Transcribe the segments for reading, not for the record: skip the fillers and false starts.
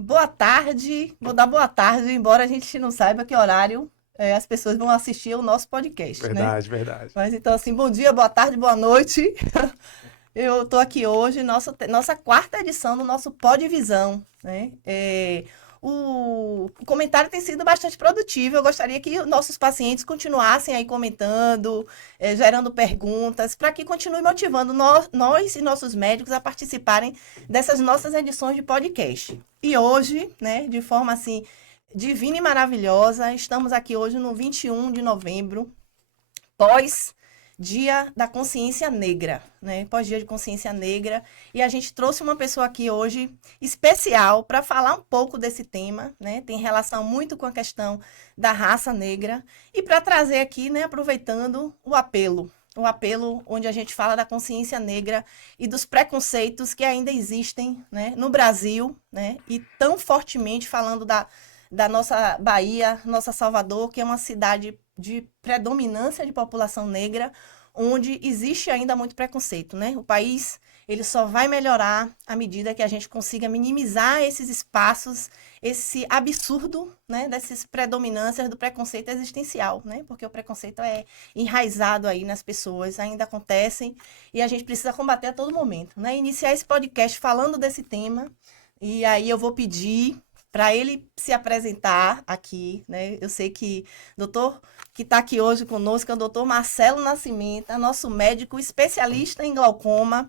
Boa tarde, vou dar boa tarde, embora a gente não saiba que horário as pessoas vão assistir o nosso podcast, né? Verdade, verdade. Mas então, assim, bom dia, boa tarde, boa noite. Eu estou aqui hoje, nossa quarta edição do nosso Podvisão, né? O comentário tem sido bastante produtivo. Eu gostaria que nossos pacientes continuassem aí comentando, gerando perguntas, para que continue motivando nós e nossos médicos a participarem dessas nossas edições de podcast. E hoje, né, de forma assim divina e maravilhosa, estamos aqui hoje no 21 de novembro, pós Dia da Consciência Negra, né? Pós-Dia de Consciência Negra. E a gente trouxe uma pessoa aqui hoje especial para falar um pouco desse tema, né? Tem relação muito com a questão da raça negra. E para trazer aqui, né, aproveitando o apelo onde a gente fala da consciência negra e dos preconceitos que ainda existem, né, no Brasil, né, e tão fortemente falando da nossa Bahia, nossa Salvador, que é uma cidade de predominância de população negra, onde existe ainda muito preconceito, né? O país, ele só vai melhorar à medida que a gente consiga minimizar esses espaços, esse absurdo, né, dessas predominâncias do preconceito existencial, né? Porque o preconceito é enraizado aí nas pessoas, ainda acontecem e a gente precisa combater a todo momento, né? Iniciar esse podcast falando desse tema, e aí eu vou pedir para ele se apresentar aqui, né? Eu sei que o doutor que está aqui hoje conosco é o doutor Marcelo Nascimento, nosso médico especialista em glaucoma.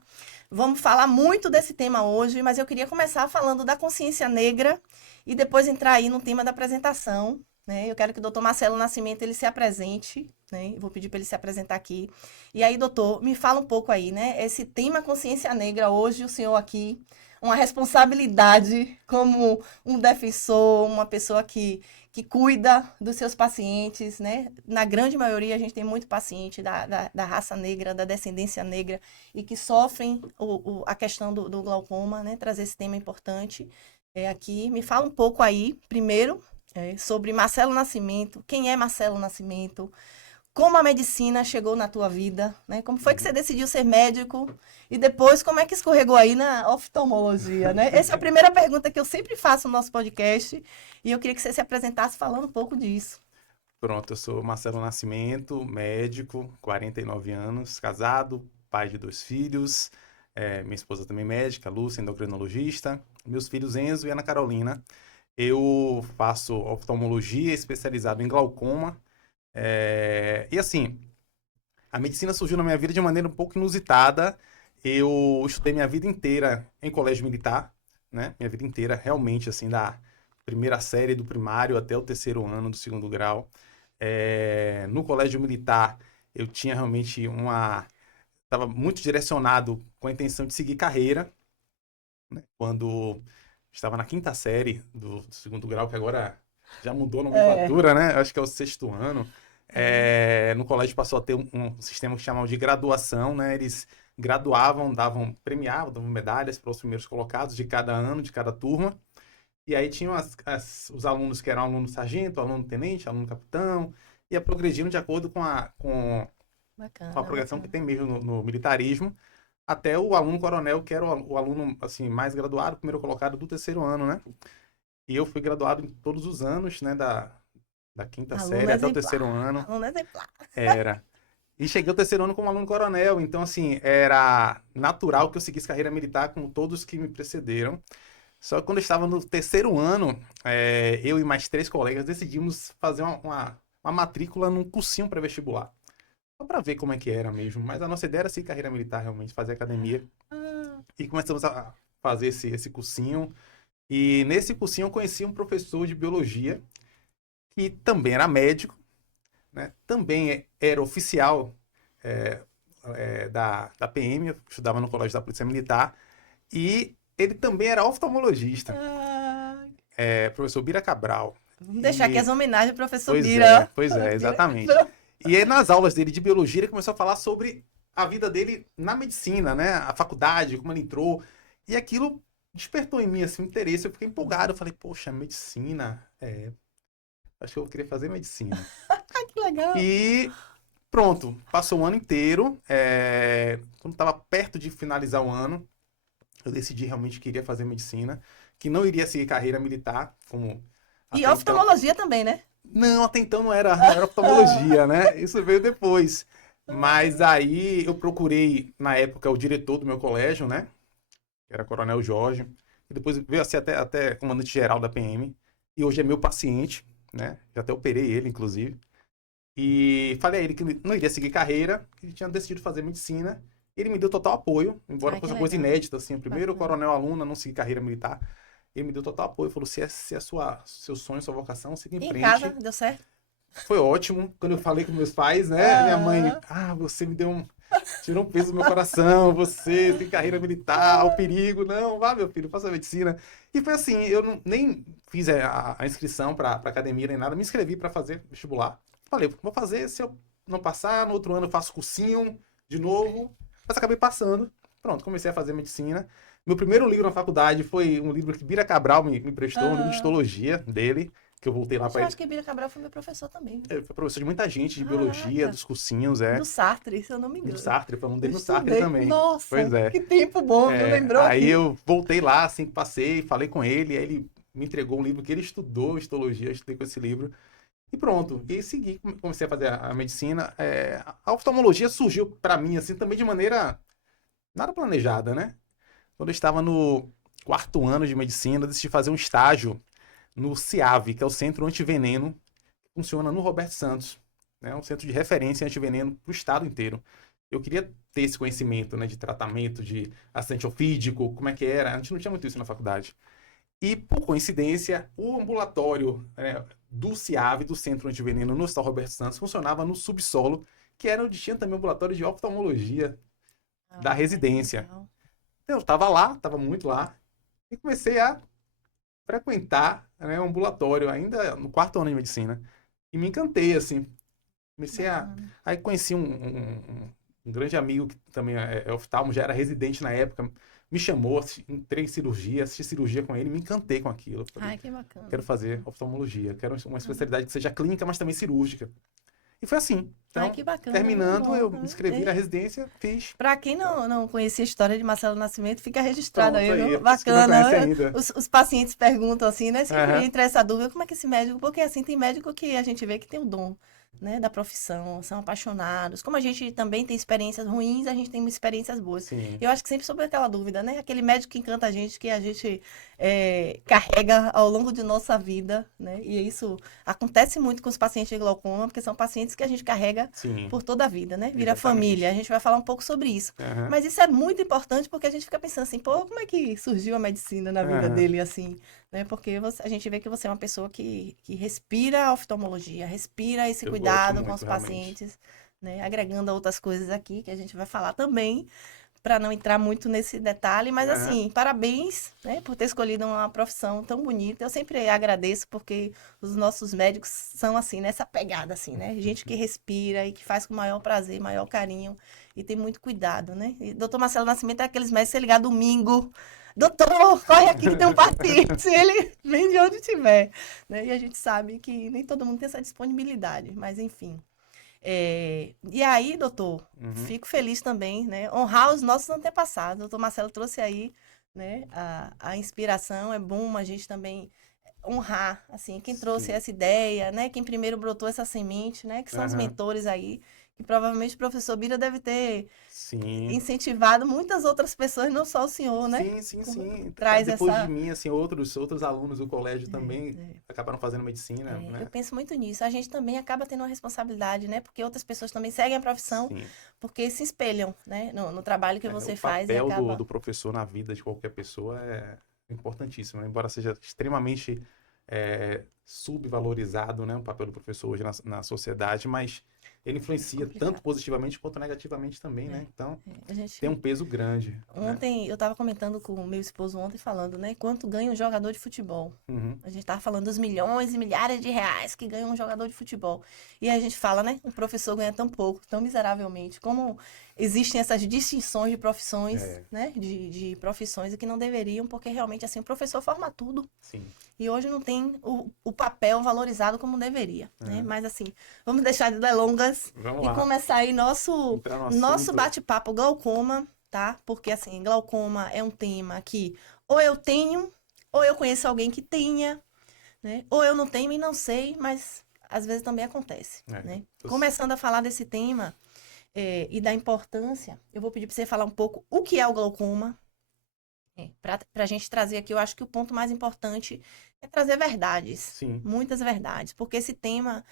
Vamos falar muito desse tema hoje, mas eu queria começar falando da consciência negra e depois entrar aí no tema da apresentação, né? Eu quero que o doutor Marcelo Nascimento ele se apresente, né? Eu vou pedir para ele se apresentar aqui. E aí, doutor, me fala um pouco aí, né? Esse tema consciência negra hoje, o senhor aqui uma responsabilidade como um defensor, uma pessoa que cuida dos seus pacientes, né? Na grande maioria, a gente tem muito paciente da raça negra, da descendência negra, e que sofrem a questão do glaucoma, né? Trazer esse tema importante aqui. Me fala um pouco aí, primeiro, sobre Marcelo Nascimento. Quem é Marcelo Nascimento? Como a medicina chegou na tua vida, né? Como foi que você Uhum. decidiu ser médico e depois como é que escorregou aí na oftalmologia, né? Essa é a primeira pergunta que eu sempre faço no nosso podcast e eu queria que você se apresentasse falando um pouco disso. Pronto, eu sou Marcelo Nascimento, médico, 49 anos, casado, pai de 2 filhos. Minha esposa também médica, Lúcia, endocrinologista. Meus filhos Enzo e Ana Carolina. Eu faço oftalmologia, especializado em glaucoma. E assim, a medicina surgiu na minha vida de maneira um pouco inusitada. Eu estudei minha vida inteira em colégio militar, né? Minha vida inteira, realmente, assim, da primeira série do primário até o terceiro ano do segundo grau. No colégio militar, eu tinha realmente uma... Estava muito direcionado com a intenção de seguir carreira, né? Quando estava na quinta série do segundo grau, que agora já mudou a É, nomenclatura, né? Eu acho que é o sexto ano. é. No colégio passou a ter um sistema que chamava de graduação, né? Eles graduavam, premiavam, davam medalhas para os primeiros colocados de cada ano, de cada turma. E aí tinham os alunos que eram aluno sargento, aluno tenente, aluno capitão, ia progredindo de acordo com a Bacana, progressão que bacana. tem mesmo no militarismo, até o aluno coronel, que era o aluno assim, mais graduado, primeiro colocado do terceiro ano, né? E eu fui graduado em todos os anos, né, da quinta Aluno série até o terceiro exemplar, ano, aluno exemplar. era. E cheguei ao terceiro ano como aluno coronel, então assim, era natural que eu seguisse carreira militar como todos que me precederam. Só que quando eu estava no terceiro ano, eu e mais 3 colegas decidimos fazer uma matrícula num cursinho pré-vestibular. Só para ver como é que era mesmo. Mas a nossa ideia era seguir carreira militar, realmente, fazer academia. Ah, E começamos a fazer esse cursinho. E nesse cursinho eu conheci um professor de biologia, que também era médico, né? Também era oficial é, da PM, eu estudava no Colégio da Polícia Militar. E ele também era oftalmologista, ah, professor Bira Cabral. vamos deixar aqui as E, homenagens ao professor Bira. pois é, Bira. exatamente. E aí, nas aulas dele de biologia, ele começou a falar sobre a vida dele na medicina, né? A faculdade, como ele entrou. E aquilo despertou em mim, assim, um interesse. Eu fiquei empolgado. Eu falei, poxa, medicina. Acho que eu queria fazer medicina. Ah, que legal. E pronto, passou o ano inteiro. Quando estava perto de finalizar o ano, eu decidi realmente que queria fazer medicina, que não iria seguir carreira militar, como E até então. oftalmologia também, né? Não, até então não era oftalmologia, né? Isso veio depois. Mas aí eu procurei, na época, o diretor do meu colégio, né? Que era Coronel Jorge. E depois veio a ser até comandante geral da PM. E hoje é meu paciente, né? Já até operei ele, inclusive. E falei a ele que não iria seguir carreira, que tinha decidido fazer medicina. Ele me deu total apoio, embora Ai, que fosse uma coisa legal. inédita, assim. O primeiro Bacana. coronel aluno a não seguir carreira militar. Ele me deu total apoio, falou: se é seu sonho, sua vocação, siga em E em casa, frente. deu certo? Foi ótimo. Quando eu falei com meus pais, né? Minha mãe, Ah, você me deu tirou um peso do meu coração, você tem carreira militar, o perigo. Não, vá, meu filho, faça medicina. E foi assim, eu nem fiz a inscrição para academia nem nada, me inscrevi para fazer vestibular. Falei, vou fazer, se eu não passar, no outro ano eu faço cursinho de novo. Mas acabei passando. Pronto, comecei a fazer medicina. Meu primeiro livro na faculdade foi um livro que Bira Cabral me prestou, um livro de ah. histologia dele, que eu voltei lá Poxa, eu para ele. acho que Bira Cabral foi meu professor também. Ele foi professor de muita gente, de biologia, Caraca. dos cursinhos, Do Sartre, se eu não me do engano. Sartre, foi um Eu dele no Sartre estudei. também. Pois Nossa, é. que tempo bom, viu? Lembrou Aí aqui. eu voltei lá, assim que passei, falei com ele, aí ele me entregou um livro que ele estudou, histologia, eu estudei com esse livro, e pronto. E aí segui, comecei a fazer a medicina. A oftalmologia surgiu para mim, assim, também de maneira nada planejada, né? Quando eu estava no quarto ano de medicina, eu decidi fazer um estágio no CIAV, que é o Centro Antiveneno, que funciona no Roberto Santos, né? Um centro de referência em antiveneno para o estado inteiro. Eu queria ter esse conhecimento, né, de tratamento, de acidente ofídico, como é que era. A gente não tinha muito isso na faculdade. E, por coincidência, o ambulatório do CIAV, do Centro Antiveneno, no Hospital Roberto Santos, funcionava no subsolo, que era onde tinha também o ambulatório de oftalmologia da Ah, que residência. legal. Então, eu estava lá, estava muito lá, e comecei a frequentar, né, o ambulatório, ainda no quarto ano de medicina. E me encantei, assim. Comecei a. Bacana. Aí conheci um grande amigo que também é oftalmo, já era residente na época, me chamou, entrei em cirurgia, assisti cirurgia com ele, me encantei com aquilo. Falei, Ai, que bacana. quero fazer oftalmologia, quero uma especialidade que seja clínica, mas também cirúrgica. E foi assim. Ai, Então, que bacana, muito terminando, bom. eu me inscrevi na residência, fiz. Para quem não conhecia a história de Marcelo Nascimento, fica registrado Pronto, aí, aí, viu? os que não conhecem Bacana. ainda. Os pacientes perguntam assim, né? Sempre Aham. entra essa dúvida, como é que esse médico... Porque assim, tem médico que a gente vê que tem o dom, né, da profissão, são apaixonados. Como a gente também tem experiências ruins, a gente tem experiências boas. Sim, Eu acho que sempre sobre aquela dúvida, né? Aquele médico que encanta que a gente carrega ao longo de nossa vida, né? E isso acontece muito com os pacientes de glaucoma, porque são pacientes que a gente carrega sim, por toda a vida, né? Vira família. A exatamente. gente vai falar um pouco sobre isso. Aham, Mas isso é muito importante porque a gente fica pensando assim, pô, como é que surgiu a medicina na vida aham. dele assim, né? Porque a gente vê que você é uma pessoa que respira a oftalmologia, respira esse Eu gosto cuidado com os muito, realmente. pacientes, né? Agregando outras coisas aqui que a gente vai falar também, para não entrar muito nesse detalhe, mas Aham. assim, parabéns, né, por ter escolhido uma profissão tão bonita. Eu sempre agradeço porque os nossos médicos são assim, nessa pegada assim, né? Gente que respira e que faz com maior prazer, maior carinho e tem muito cuidado, né? E doutor Marcelo Nascimento é aqueles médicos que você ligar domingo, doutor, corre aqui que tem um paciente, ele vem de onde estiver, né? E a gente sabe que nem todo mundo tem essa disponibilidade, mas enfim. E aí, doutor, Uhum. fico feliz também, né? Honrar os nossos antepassados. O doutor Marcelo trouxe aí, né, a inspiração. É bom a gente também honrar, assim, quem trouxe Sim. essa ideia, né? Quem primeiro brotou essa semente, né? Que são os Aham. mentores aí. Que provavelmente o professor Bira deve ter Sim. incentivado muitas outras pessoas, não só o senhor, né? Sim, sim, sim. Traz Depois de essa. mim, assim, outros alunos do colégio também É. acabaram fazendo medicina, Eu né? penso muito nisso. A gente também acaba tendo uma responsabilidade, né? Porque outras pessoas também seguem a profissão, Sim. porque se espelham, né? No trabalho que O você faz e papel do, acaba. do professor na vida de qualquer pessoa é importantíssimo, né? Embora seja extremamente subvalorizado, né? O papel do professor hoje na sociedade, mas ele É influencia tanto complicado. positivamente quanto negativamente também, É, né? Então, A tem um gente. peso grande, né? Ontem, eu estava comentando com o meu esposo ontem, falando, né? Quanto ganha um jogador de futebol. Uhum. A gente estava falando dos milhões e milhares de reais que ganha um jogador de futebol. E a gente fala, né? Um professor ganha tão pouco, tão miseravelmente. Como existem essas distinções de profissões, É, né? De profissões e que não deveriam, porque realmente, assim, o professor forma tudo. sim. E hoje não tem o papel valorizado como deveria, né? Aham. Mas assim, vamos deixar de delongas Vamos e lá. começar aí nosso, Entrar no nosso assunto. bate-papo glaucoma. tá? Porque, assim, glaucoma é um tema que ou eu tenho, ou eu conheço alguém que tenha, né? Ou eu não tenho e não sei, mas às vezes também acontece, né? Começando a falar desse tema e da importância, eu vou pedir para você falar um pouco o que é o glaucoma, para a gente trazer aqui, eu acho que o ponto mais importante é trazer verdades, Sim. muitas verdades, porque esse tema,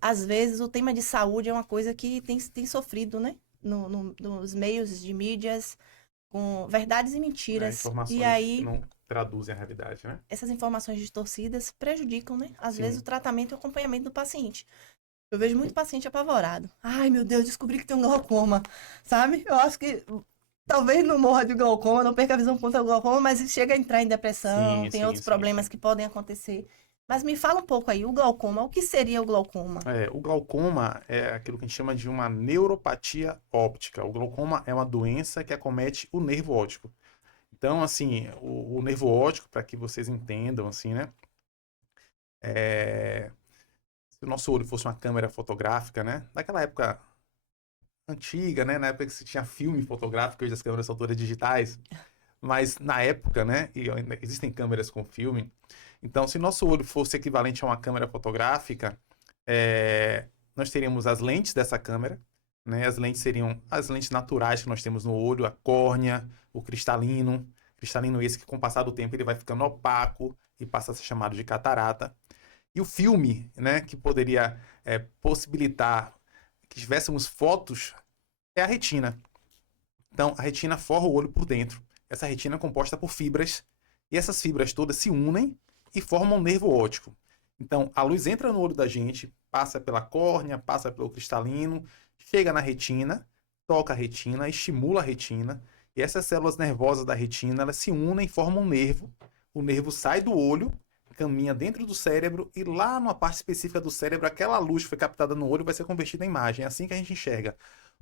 às vezes, o tema de saúde é uma coisa que tem sofrido, né? Nos meios de mídias, com verdades e mentiras. E Informações que aí, não traduzem a realidade, né? essas informações distorcidas prejudicam, né? Às vezes, Sim. o tratamento e o acompanhamento do paciente. Eu vejo muito paciente apavorado. Ai, meu Deus, descobri que tem um glaucoma, sabe? Eu acho que talvez não morra de glaucoma, não perca a visão contra o glaucoma, mas chega a entrar em depressão, Sim, tem sim, outros sim, problemas sim. que podem acontecer. Mas me fala um pouco aí, o glaucoma, o que seria o glaucoma? O glaucoma é aquilo que a gente chama de uma neuropatia óptica. O glaucoma é uma doença que acomete o nervo óptico. Então, assim, o nervo óptico, para que vocês entendam, assim, né? Se o nosso olho fosse uma câmera fotográfica, né? Daquela época antiga, né? Na época que se tinha filme fotográfico, hoje as câmeras são todas digitais. Mas na época, né? E ainda existem câmeras com filme. Então, se nosso olho fosse equivalente a uma câmera fotográfica, nós teríamos as lentes dessa câmera, né? As lentes seriam as lentes naturais que nós temos no olho, a córnea, o cristalino. Cristalino esse que com o passar do tempo ele vai ficando opaco e passa a ser chamado de catarata. E o filme, né? Que poderia possibilitar que tivéssemos fotos é a retina. Então, a retina forra o olho por dentro. Essa retina é composta por fibras, e essas fibras todas se unem e formam um nervo óptico. Então, a luz entra no olho da gente, passa pela córnea, passa pelo cristalino, chega na retina, toca a retina, estimula a retina, e essas células nervosas da retina, elas se unem e formam um nervo. O nervo sai do olho, caminha dentro do cérebro, e lá numa parte específica do cérebro, aquela luz que foi captada no olho vai ser convertida em imagem. É assim que a gente enxerga.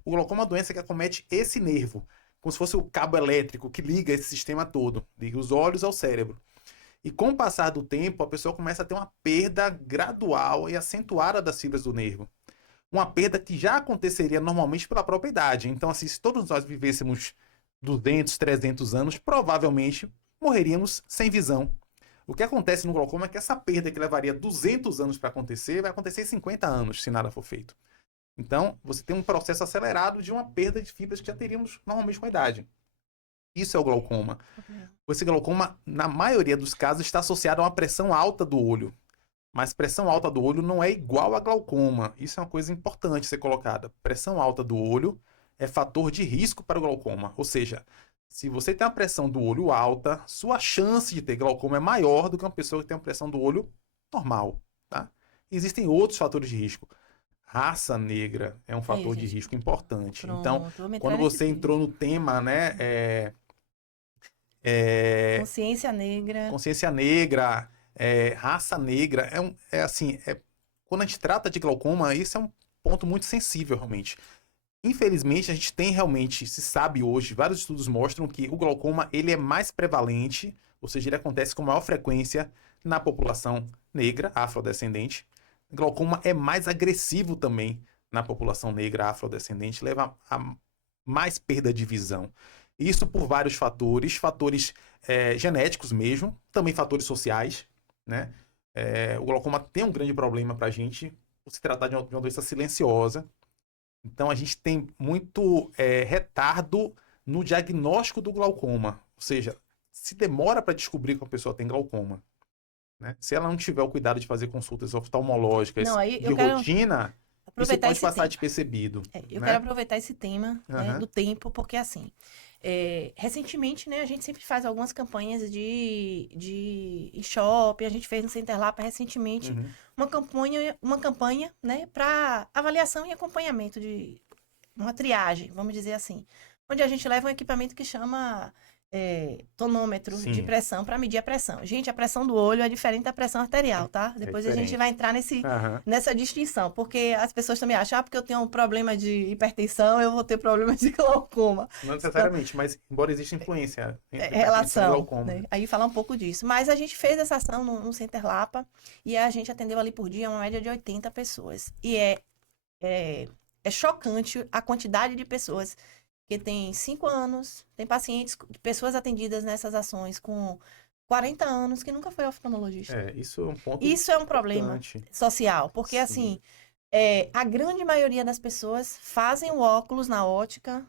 O glaucoma é uma doença que acomete esse nervo, como se fosse o cabo elétrico que liga esse sistema todo, liga os olhos ao cérebro. E com o passar do tempo, a pessoa começa a ter uma perda gradual e acentuada das fibras do nervo. Uma perda que já aconteceria normalmente pela própria idade. Então, assim, se todos nós vivêssemos 200, 300 anos, provavelmente morreríamos sem visão. O que acontece no glaucoma é que essa perda que levaria 200 anos para acontecer, vai acontecer em 50 anos, se nada for feito. Então, você tem um processo acelerado de uma perda de fibras que já teríamos normalmente com a idade. Isso é o glaucoma. Esse glaucoma, na maioria dos casos, está associado a uma pressão alta do olho. Mas pressão alta do olho não é igual a glaucoma. Isso é uma coisa importante ser colocada. Pressão alta do olho é fator de risco para o glaucoma. Ou seja, se você tem uma pressão do olho alta, sua chance de ter glaucoma é maior do que uma pessoa que tem uma pressão do olho normal. Tá? Existem outros fatores de risco. Raça negra é um fator de risco importante. Pronto, então, vamos entrar quando nesse você entrou no tema, né, consciência negra. consciência negra, raça negra, quando a gente trata de glaucoma, isso é um ponto muito sensível, realmente. Infelizmente, a gente tem realmente, se sabe hoje, vários estudos mostram que o glaucoma ele é mais prevalente, ou seja, ele acontece com maior frequência na população negra, afrodescendente. O glaucoma é mais agressivo também na população negra, afrodescendente, leva a mais perda de visão. Isso por vários fatores, genéticos mesmo, também fatores sociais, né? O glaucoma tem um grande problema para a gente por se tratar de uma doença silenciosa. Então, a gente tem muito retardo no diagnóstico do glaucoma. Ou seja, se demora para descobrir que a pessoa tem glaucoma. Né? Se ela não tiver o cuidado de fazer consultas oftalmológicas de rotina, isso pode passar despercebido. Eu quero aproveitar esse tema né, do tempo, porque assim, recentemente, né, a gente sempre faz algumas campanhas de shopping, a gente fez no Center Lapa recentemente uma campanha né, para avaliação e acompanhamento de uma triagem, vamos dizer assim, onde a gente leva um equipamento que chama tonômetro de pressão para medir a pressão. Gente, a pressão do olho é diferente da pressão arterial, tá? Depois a gente vai entrar nessa distinção, porque as pessoas também acham, porque eu tenho um problema de hipertensão, eu vou ter problema de glaucoma. Não necessariamente, então, mas embora exista influência entre relação, e glaucoma. Né? Aí falar um pouco disso. Mas a gente fez essa ação no Center Lapa e a gente atendeu ali por dia uma média de 80 pessoas. E é chocante a quantidade de pessoas que tem 5 anos, tem pacientes, pessoas atendidas nessas ações com 40 anos que nunca foi oftalmologista. Isso é um ponto Isso é um problema importante. social, porque Sim. assim, a grande maioria das pessoas fazem o óculos na ótica,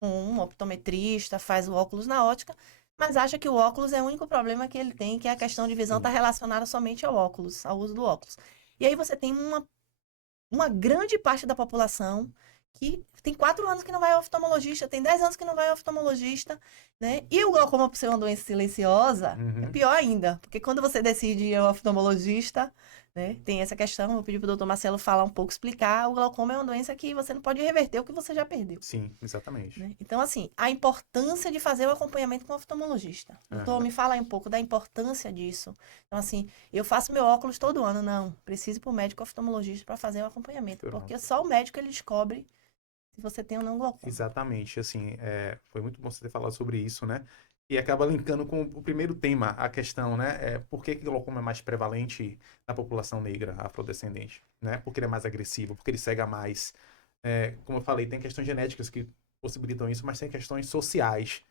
um optometrista faz o óculos na ótica, mas acha que o óculos é o único problema que ele tem, que é a questão de visão está Sim. relacionada somente ao óculos, ao uso do óculos. E aí você tem uma grande parte da população que tem 4 anos que não vai ao oftalmologista, tem 10 anos que não vai ao oftalmologista, né? E o glaucoma, por ser uma doença silenciosa, é Uhum. pior ainda, porque quando você decide ir ao oftalmologista, né, tem essa questão, vou pedir para o doutor Marcelo falar um pouco, explicar, o glaucoma é uma doença que você não pode reverter o que você já perdeu. Sim, exatamente. Né? Então, assim, a importância de fazer o acompanhamento com o oftalmologista. Doutor, me fala aí um pouco da importância disso. Então, assim, eu faço meu óculos todo ano. Não, preciso ir para o médico oftalmologista para fazer o acompanhamento. Pronto. Porque só o médico ele descobre se você tem ou não glaucoma. Exatamente, assim, foi muito bom você ter falado sobre isso, né? E acaba linkando com o primeiro tema, a questão, né? Por que o glaucoma é mais prevalente na população negra afrodescendente, né? Porque ele é mais agressivo, porque ele cega mais. Como eu falei, tem questões genéticas que possibilitam isso, mas tem questões sociais,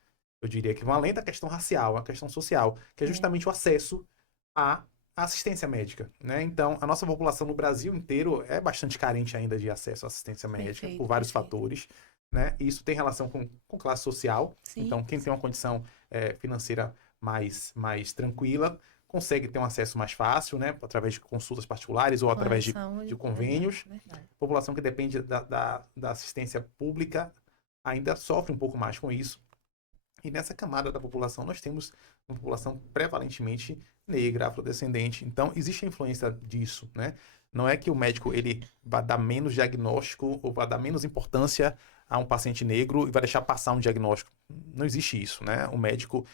eu diria, que vão além da questão racial, a questão social, que é justamente o acesso à assistência médica, né? Então, a nossa população no Brasil inteiro é bastante carente ainda de acesso à assistência médica, Perfeito, por vários perfeito. fatores, né? E isso tem relação com classe social. Sim, então, quem tem uma condição financeira mais tranquila consegue ter um acesso mais fácil, né? Através de consultas particulares ou através de convênios. Verdade. População que depende da assistência pública ainda sofre um pouco mais com isso. E nessa camada da população, nós temos uma população prevalentemente negra, afrodescendente. Então, existe a influência disso, né? Não é que o médico ele vai dar menos diagnóstico ou vai dar menos importância a um paciente negro e vai deixar passar um diagnóstico. Não existe isso, né? O médico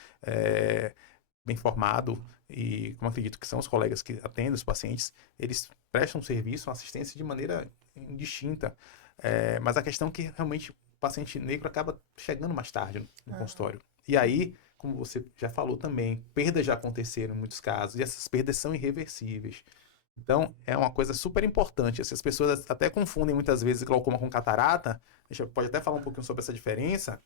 bem formado e, como acredito que são os colegas que atendem os pacientes, eles prestam serviço, uma assistência de maneira indistinta. Mas a questão é que realmente o paciente negro acaba chegando mais tarde no consultório. E aí, como você já falou também, perdas já aconteceram em muitos casos, e essas perdas são irreversíveis. Então, é uma coisa super importante. As pessoas até confundem muitas vezes glaucoma com catarata. A gente pode até falar um pouquinho sobre essa diferença,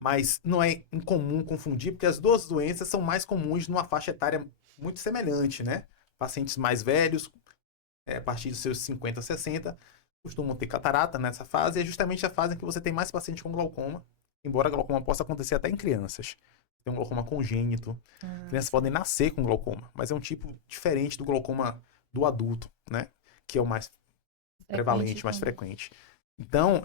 mas não é incomum confundir, porque as duas doenças são mais comuns numa faixa etária muito semelhante, né? Pacientes mais velhos, a partir dos seus 50, 60, costumam ter catarata nessa fase, e é justamente a fase em que você tem mais pacientes com glaucoma, embora glaucoma possa acontecer até em crianças. Tem um glaucoma congênito. Crianças podem nascer com glaucoma, mas é um tipo diferente do glaucoma do adulto, né? Que é o mais prevalente, mais frequente. Então,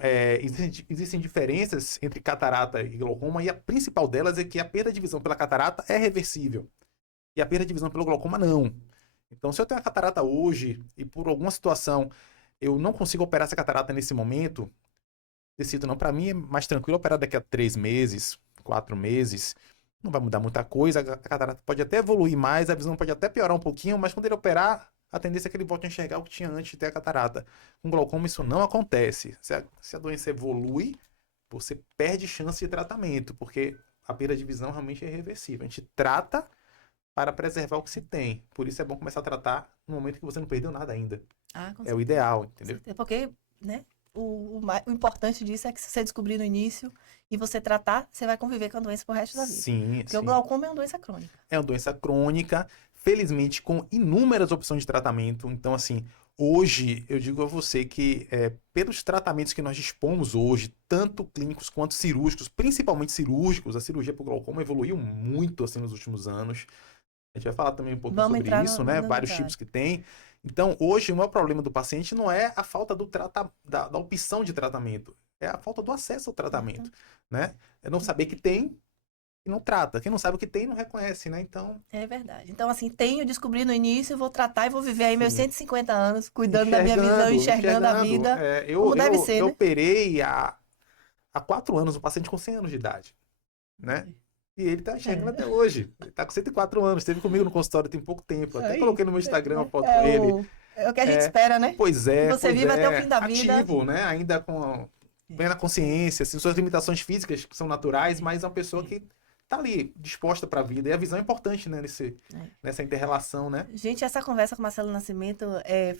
existem diferenças entre catarata e glaucoma, e a principal delas é que a perda de visão pela catarata é reversível, e a perda de visão pelo glaucoma não. Então, se eu tenho a catarata hoje, e por alguma situação eu não consigo operar essa catarata nesse momento, decido não, para mim é mais tranquilo operar daqui a 3 meses, 4 meses, não vai mudar muita coisa, a catarata pode até evoluir mais, a visão pode até piorar um pouquinho, mas quando ele operar, a tendência é que ele volte a enxergar o que tinha antes de ter a catarata. Com glaucoma isso não acontece. Se a doença evolui, você perde chance de tratamento, porque a perda de visão realmente é irreversível. A gente trata para preservar o que se tem. Por isso é bom começar a tratar no momento que você não perdeu nada ainda. É o ideal, entendeu? Porque, né, o importante disso é que se você descobrir no início e você tratar, você vai conviver com a doença pro resto da vida. Sim, porque o glaucoma é uma doença crônica. É uma doença crônica, felizmente com inúmeras opções de tratamento. Então, assim, hoje eu digo a você que pelos tratamentos que nós dispomos hoje, tanto clínicos quanto cirúrgicos, principalmente cirúrgicos, a cirurgia para o glaucoma evoluiu muito assim nos últimos anos. A gente vai falar também um pouquinho sobre isso, né? Vários tipos que tem. Então, hoje, o maior problema do paciente não é a falta da opção de tratamento, é a falta do acesso ao tratamento, né? É não saber que tem e não trata. Quem não sabe o que tem, não reconhece, né? Então... É verdade. Então, assim, descobri no início, vou tratar e vou viver aí meus 150 anos, cuidando da minha visão, enxergando a vida, como deve ser, eu né? operei há 4 anos um paciente com 100 anos de idade, né? E ele tá enxergando até hoje. Ele tá com 104 anos, esteve comigo no consultório tem pouco tempo. Até coloquei no meu Instagram uma foto dele. É o que a gente espera, né? Pois é, que você viva até o fim da vida. Ativo, né? Ainda com plena consciência, assim, suas limitações físicas que são naturais, mas é uma pessoa que tá ali, disposta para a vida. E a visão é importante, né, É. nessa inter-relação, né? Gente, essa conversa com o Marcelo Nascimento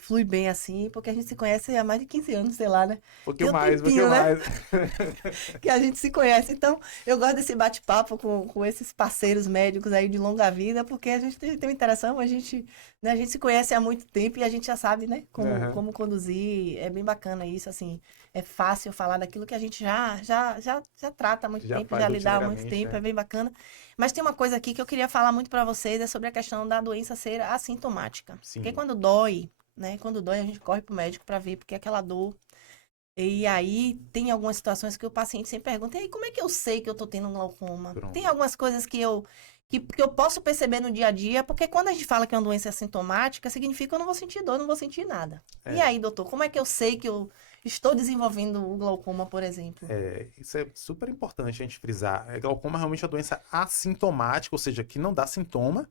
flui bem assim, porque a gente se conhece há mais de 15 anos, sei lá, né? Tem um Um pouquinho tempinho, né? mais. Que a gente se conhece. Então, eu gosto desse bate-papo com esses parceiros médicos aí de longa vida, porque a gente tem uma interação, né, a gente se conhece há muito tempo e a gente já sabe, né, Aham. como conduzir. É bem bacana isso, assim. É fácil falar daquilo que a gente já trata há muito Já tempo, faz já lida há muito rotineiramente, tempo, é né? bem bacana. Mas tem uma coisa aqui que eu queria falar muito para vocês, é sobre a questão da doença ser assintomática. Porque Sim, quando dói, né, quando dói, a gente corre pro médico para ver, porque aquela dor. E aí tem algumas situações que o paciente sempre pergunta, e aí, como é que eu sei que eu tô tendo um glaucoma? Tem pronto. algumas coisas que eu posso perceber no dia a dia, porque quando a gente fala que é uma doença assintomática, significa que eu não vou sentir dor, não vou sentir nada. E É, aí, doutor, como é que eu sei que eu estou desenvolvendo o glaucoma, por exemplo? isso é super importante a gente frisar. Glaucoma é realmente uma doença assintomática, ou seja, que não dá sintoma,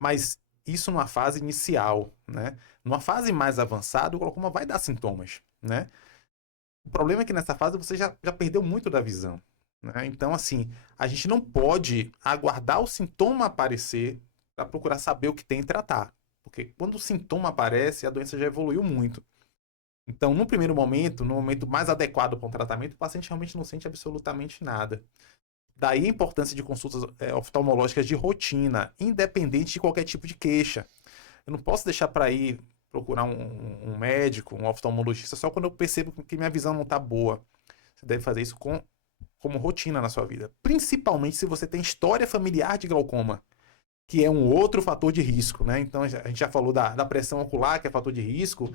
mas isso numa fase inicial, né? Numa fase mais avançada, o glaucoma vai dar sintomas, né? O problema é que nessa fase você já perdeu muito da visão, né? Então, assim, a gente não pode aguardar o sintoma aparecer para procurar saber o que tem e tratar. Porque quando o sintoma aparece, a doença já evoluiu muito. Então, no primeiro momento, no momento mais adequado para um tratamento, o paciente realmente não sente absolutamente nada. Daí a importância de consultas oftalmológicas de rotina, independente de qualquer tipo de queixa. Eu não posso deixar para ir procurar um médico, um oftalmologista, só quando eu percebo que minha visão não está boa. Você deve fazer isso como rotina na sua vida. Principalmente se você tem história familiar de glaucoma, que é um outro fator de risco, né? Então a gente já falou da pressão ocular, que é fator de risco,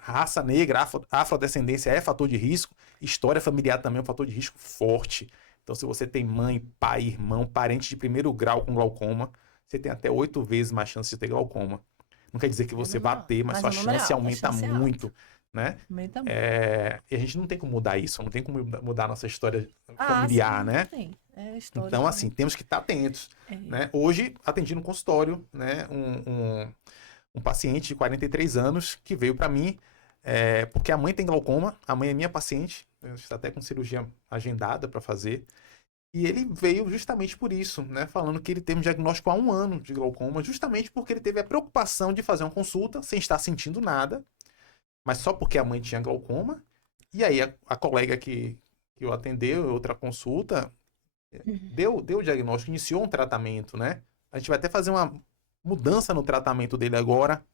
raça negra, afrodescendência é fator de risco, história familiar também é um fator de risco forte. Então, se você tem mãe, pai, irmão, parente de primeiro grau com glaucoma, você tem até 8 vezes mais chance de ter glaucoma. Não quer dizer que É você número vai alto. ter, mas Mas sua o número é chance alto, a aumenta chance é alta. muito, né? Aumenta muito. E a gente não tem como mudar isso, não tem como mudar a nossa história Ah, familiar, sim, não né? tem. É Então, histórico, né? assim, temos que estar atentos, É. né? Hoje, atendi no consultório, né? Um paciente de 43 anos que veio para mim, porque a mãe tem glaucoma, a mãe é minha paciente, está até com cirurgia agendada para fazer, e ele veio justamente por isso, né? Falando que ele teve um diagnóstico há 1 ano de glaucoma, justamente porque ele teve a preocupação de fazer uma consulta sem estar sentindo nada, mas só porque a mãe tinha glaucoma, e aí a colega que eu atendeu, outra consulta, deu o diagnóstico, iniciou um tratamento, né? A gente vai até fazer uma mudança no tratamento dele agora,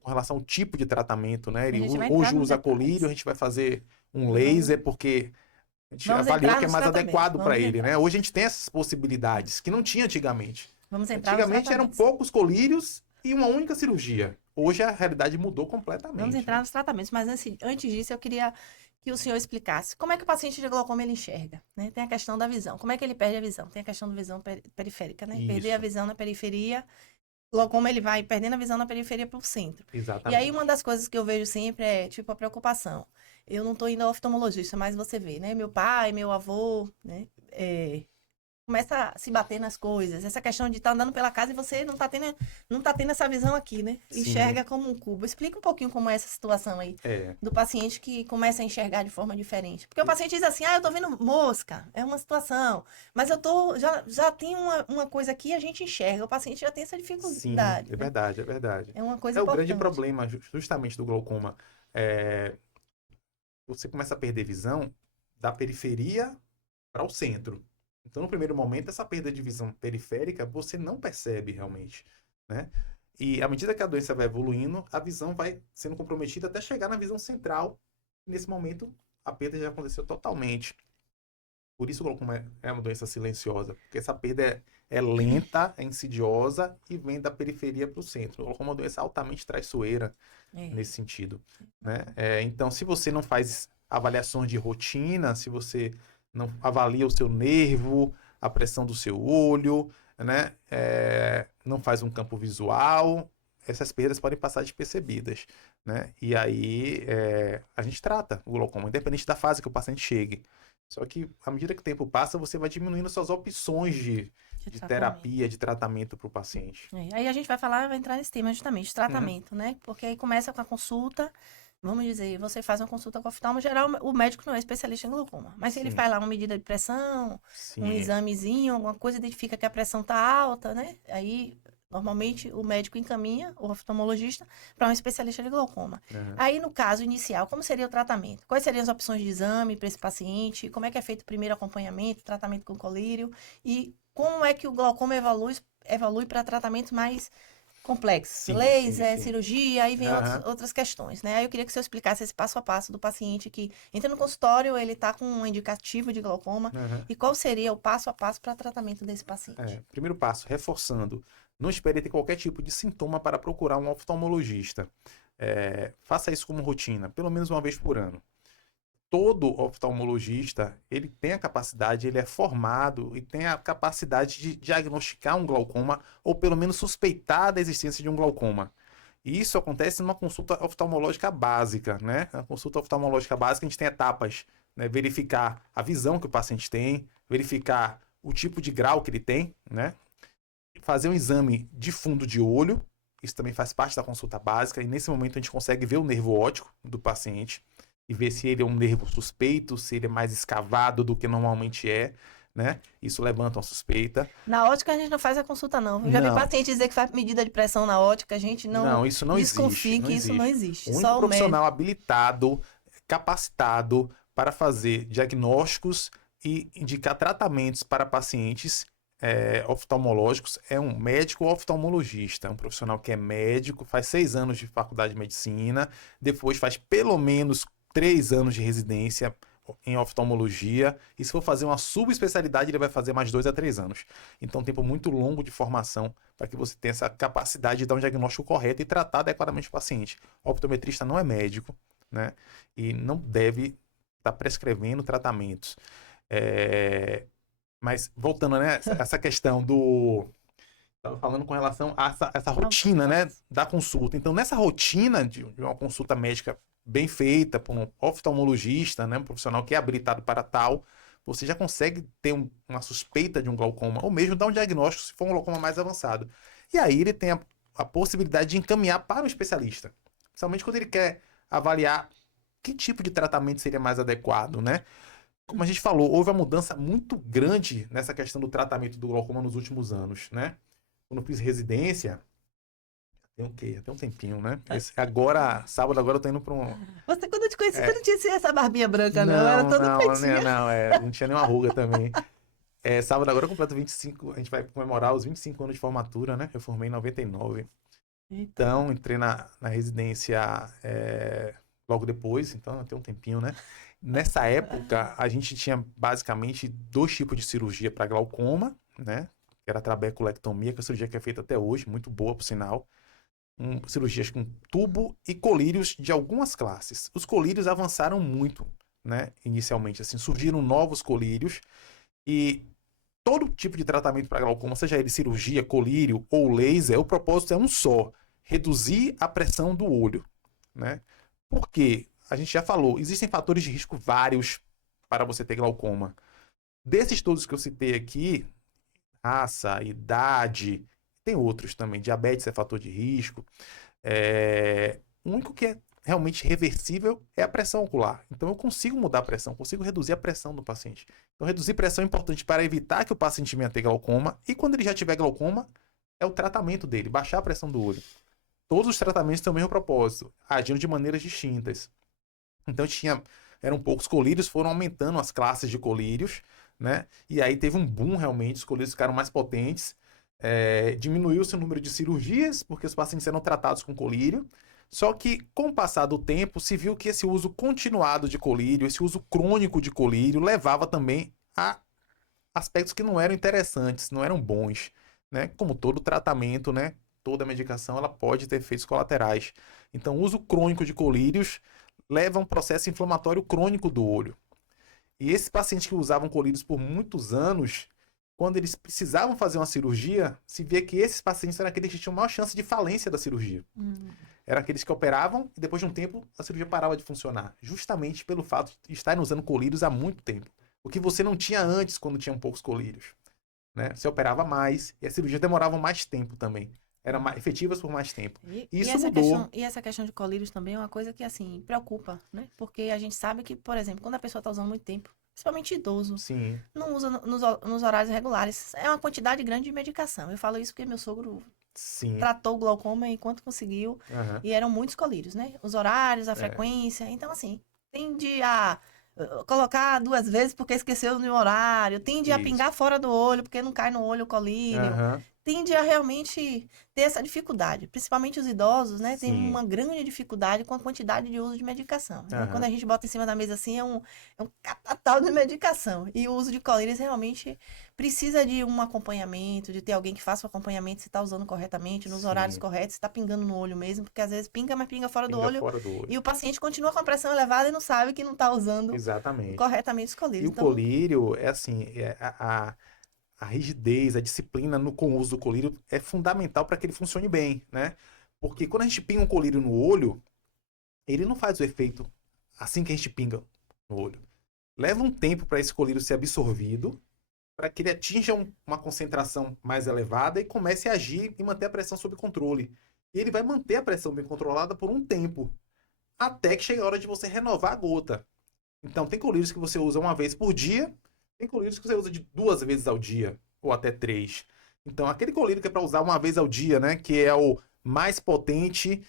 com relação ao tipo de tratamento, né? A Ele gente vai entrar hoje nos usa colírio, a detalhes. gente vai fazer um Vamos, laser, porque a gente vamos avaliou entrar que é nos mais tratamentos. adequado para Vamos ele, entrar. né? Hoje a gente tem essas possibilidades que não tinha antigamente. Vamos entrar nos Antigamente eram tratamentos. poucos colírios e uma única cirurgia. Hoje a realidade mudou Vamos completamente, entrar né? nos tratamentos, mas antes disso eu queria que o senhor explicasse como é que o paciente de glaucoma ele enxerga, né? Tem a questão da visão, como é que ele perde a visão? Tem a questão da visão periférica, né? Perder a Isso, visão na periferia, glaucoma ele vai perdendo a visão na periferia para o centro. E aí uma exatamente. das coisas que eu vejo sempre é, tipo, a preocupação. Eu não estou indo ao oftalmologista, mas você vê, né? Meu pai, meu avô, né? Começa a se bater nas coisas. Essa questão de estar andando pela casa e você não tá tendo essa visão aqui, né? Sim, Enxerga como um cubo. Explica um pouquinho como é essa situação aí é. do paciente que começa a enxergar de forma diferente. Porque o paciente diz assim, eu tô vendo mosca, é uma situação, mas já tem uma coisa aqui, a gente enxerga. O paciente já tem essa Sim, dificuldade, é né? verdade, é verdade. É uma coisa É o grande importante. problema justamente do glaucoma. É, você começa a perder visão da periferia para o centro. Então, no primeiro momento, essa perda de visão periférica você não percebe realmente, né? E à medida que a doença vai evoluindo, a visão vai sendo comprometida até chegar na visão central. Nesse momento, a perda já aconteceu totalmente. Por isso o glaucoma é uma doença silenciosa, porque essa perda é lenta, é insidiosa e vem da periferia para o centro. O glaucoma é uma doença altamente traiçoeira É. nesse sentido, né? Então, se você não faz avaliações de rotina, se você não avalia o seu nervo, a pressão do seu olho, né? Não faz um campo visual, essas perdas podem passar despercebidas, né? E aí a gente trata o glaucoma, independente da fase que o paciente chegue. Só que à medida que o tempo passa, você vai diminuindo suas opções De de tratamento. terapia, de tratamento para o paciente. Aí a gente vai entrar nesse tema justamente, Uhum. tratamento, né? Porque aí começa com a consulta. vamos dizer, você faz uma consulta com o oftalmo geral, o médico não é especialista em glaucoma. Mas se ele Sim, faz lá uma medida de pressão, um sim. examezinho, alguma coisa, identifica que a pressão está alta, né? Aí, normalmente, o médico encaminha o oftalmologista para um especialista de glaucoma. Aham. Aí, no caso inicial, como seria o tratamento? Quais seriam as opções de exame para esse paciente? Como é que é feito o primeiro acompanhamento, tratamento com colírio? E como é que o glaucoma evolui para tratamentos mais complexos, Sim, sim, laser, sim. cirurgia, aí vem Aham, outras questões, né? Aí eu queria que o senhor explicasse esse passo a passo do paciente que entra no consultório, ele está com um indicativo de glaucoma, aham. e qual seria o passo a passo para tratamento desse É, paciente? primeiro passo, reforçando, não espere ter qualquer tipo de sintoma para procurar um oftalmologista. Faça isso como rotina, pelo menos uma vez por ano. Todo oftalmologista, ele tem a capacidade, ele é formado e tem a capacidade de diagnosticar um glaucoma ou pelo menos suspeitar da existência de um glaucoma. E isso acontece numa consulta oftalmológica básica, né? Na consulta oftalmológica básica, a gente tem etapas, né? Verificar a visão que o paciente tem, verificar o tipo de grau que ele tem, né? Fazer um exame de fundo de olho, isso também faz parte da consulta básica, e nesse momento a gente consegue ver o nervo óptico do paciente e ver se ele é um nervo suspeito, se ele é mais escavado do que normalmente é, né? Isso levanta uma suspeita. Na ótica a gente não faz a consulta não. Eu já vi Não, paciente dizer que faz medida de pressão na ótica, a gente não não, isso não existe, desconfie não que isso não existe. existe. O único Só o médico. profissional habilitado, capacitado para fazer diagnósticos e indicar tratamentos para pacientes oftalmológicos é um médico oftalmologista, um profissional que é médico, faz 6 anos de faculdade de medicina, depois faz pelo menos 3 anos de residência em oftalmologia, e se for fazer uma subespecialidade, ele vai fazer mais 2 a 3 anos. Então, um tempo muito longo de formação para que você tenha essa capacidade de dar um diagnóstico correto e tratar adequadamente o paciente. O optometrista não é médico, né? E não deve estar prescrevendo tratamentos. É, Mas, voltando, né? Essa questão do. Estava falando com relação a essa Não, rotina, né? Da consulta. Então, nessa rotina de uma consulta médica bem feita por um oftalmologista, né? Um profissional que é habilitado para tal, você já consegue ter uma suspeita de um glaucoma, ou mesmo dar um diagnóstico se for um glaucoma mais avançado. E aí ele tem a possibilidade de encaminhar para o especialista. Principalmente quando ele quer avaliar que tipo de tratamento seria mais adequado, né? Como a gente falou, houve uma mudança muito grande nessa questão do tratamento do glaucoma nos últimos anos, né? Quando eu fiz residência, tem o quê? Tem um tempinho, né? Agora, sábado agora eu tô indo para um. você, quando eu te conheci, você É, não tinha essa barbinha branca, não. Era não, todo não, pretinho. né, não, não tinha nenhuma ruga também. Sábado agora eu completo 25, a gente vai comemorar os 25 anos de formatura, né? Eu formei em 99. Eita. Então, entrei na residência logo depois, então tem um tempinho, né? Nessa época, a gente tinha basicamente 2 tipos de cirurgia para glaucoma, né? Que era a trabeculectomia, que é a cirurgia que é feita até hoje, muito boa, por sinal. Cirurgias com tubo e colírios de algumas classes. Os colírios avançaram muito, né? Inicialmente, assim, surgiram novos colírios e todo tipo de tratamento para glaucoma, seja ele cirurgia, colírio ou laser, o propósito é um só: reduzir a pressão do olho, né? Porque a gente já falou, existem fatores de risco vários para você ter glaucoma. Desses todos que eu citei aqui, raça, idade, tem outros também. Diabetes é fator de risco. O único que é realmente reversível é a pressão ocular. Então eu consigo mudar a pressão, consigo reduzir a pressão do paciente. Então reduzir pressão é importante para evitar que o paciente venha a ter glaucoma. E quando ele já tiver glaucoma, é o tratamento dele, baixar a pressão do olho. Todos os tratamentos têm o mesmo propósito, agindo de maneiras distintas. Então eram poucos colírios, foram aumentando as classes de colírios, né? E aí teve um boom realmente, os colírios ficaram mais potentes. Diminuiu-se o número de cirurgias, porque os pacientes eram tratados com colírio. Só que, com o passar do tempo, se viu que esse uso continuado de colírio, esse uso crônico de colírio, levava também a aspectos que não eram interessantes, não eram bons, né? Como todo tratamento, né? Toda medicação, ela pode ter efeitos colaterais. Então, o uso crônico de colírios leva a um processo inflamatório crônico do olho. E esses pacientes que usavam colírios por muitos anos, quando eles precisavam fazer uma cirurgia, se via que esses pacientes eram aqueles que tinham maior chance de falência da cirurgia. Eram aqueles que operavam e depois de um tempo a cirurgia parava de funcionar, justamente pelo fato de estarem usando colírios há muito tempo. O que você não tinha antes quando tinham poucos colírios, né? Você operava mais e as cirurgias demoravam mais tempo também. eram efetivas por mais tempo. E Isso essa mudou. essa questão de colírios também é uma coisa que, assim, preocupa, né? Porque a gente sabe que, por exemplo, quando a pessoa está usando muito tempo, principalmente idoso, Sim, não usa nos horários regulares, é uma quantidade grande de medicação. Eu falo isso porque meu sogro sim. tratou o glaucoma enquanto conseguiu, Aham. e eram muitos colírios, né? Os horários, a É. frequência. Então, assim, tende a colocar 2 vezes porque esqueceu no horário, tende a Isso. pingar fora do olho porque não cai no olho o colírio, Aham. tende a realmente ter essa dificuldade. Principalmente os idosos, né? Tem Sim. uma grande dificuldade com a quantidade de uso de medicação. Né? Quando Aham. a gente bota em cima da mesa assim, é um catatal de medicação. E o uso de colírios realmente precisa de um acompanhamento, de ter alguém que faça o acompanhamento se está usando corretamente, nos horários Sim. corretos, se está pingando no olho mesmo, porque às vezes pinga, mas pinga fora do Pinga olho fora do olho. e o paciente continua com a pressão elevada e não sabe que não está usando Exatamente. corretamente os E colírios. o Então, colírio é assim, a rigidez, a disciplina com o uso do colírio é fundamental para que ele funcione bem, né? Porque quando a gente pinga um colírio no olho, ele não faz o efeito assim que a gente pinga no olho. Leva um tempo para esse colírio ser absorvido, para que ele atinja uma concentração mais elevada e comece a agir e manter a pressão sob controle. E ele vai manter a pressão bem controlada por um tempo, até que chegue a hora de você renovar a gota. Então, tem colírios que você usa uma vez por dia, tem colírios que você usa de 2 vezes ao dia, ou até 3. Então, aquele colírio que é para usar uma vez ao dia, né, que é o mais potente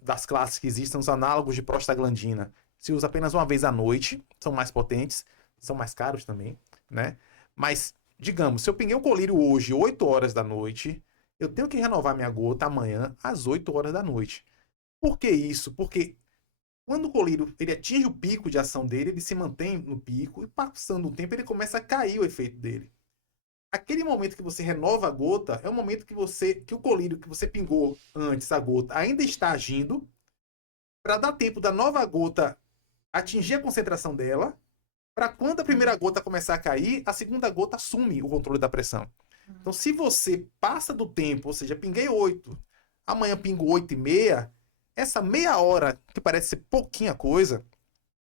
das classes que existem, os análogos de prostaglandina, se usa apenas uma vez à noite, são mais potentes, são mais caros também, né? Mas, digamos, se eu pinguei um colírio hoje, 8 horas da noite, eu tenho que renovar minha gota amanhã, às 8 horas da noite. Por que isso? Porque quando o colírio ele atinge o pico de ação dele, ele se mantém no pico e passando o tempo ele começa a cair o efeito dele. Aquele momento que você renova a gota é o momento que o colírio que você pingou antes a gota ainda está agindo para dar tempo da nova gota atingir a concentração dela, para quando a primeira gota começar a cair, a segunda gota assume o controle da pressão. Então, se você passa do tempo, ou seja, pinguei 8, amanhã pingo 8:30, essa meia hora, que parece ser pouquinha coisa,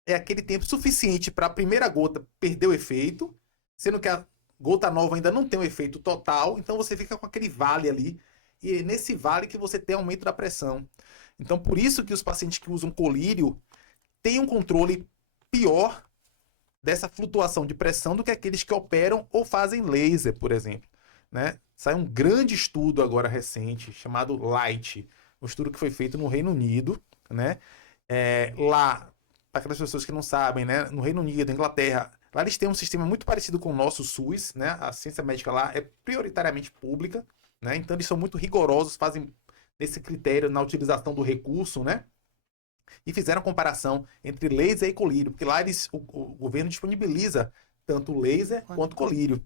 é aquele tempo suficiente para a primeira gota perder o efeito, sendo que a gota nova ainda não tem o efeito total, então você fica com aquele vale ali, e é nesse vale que você tem aumento da pressão. Então, por isso que os pacientes que usam colírio têm um controle pior dessa flutuação de pressão do que aqueles que operam ou fazem laser, por exemplo. Né? Sai um grande estudo agora recente, chamado LIGHT, um estudo que foi feito no Reino Unido, né? Lá, para aquelas pessoas que não sabem, né? No Reino Unido, Inglaterra, lá eles têm um sistema muito parecido com o nosso SUS, né? A ciência médica lá é prioritariamente pública, né? Então eles são muito rigorosos, fazem esse critério na utilização do recurso, né? E fizeram comparação entre laser e colírio, porque lá o governo disponibiliza tanto o laser quanto o colírio.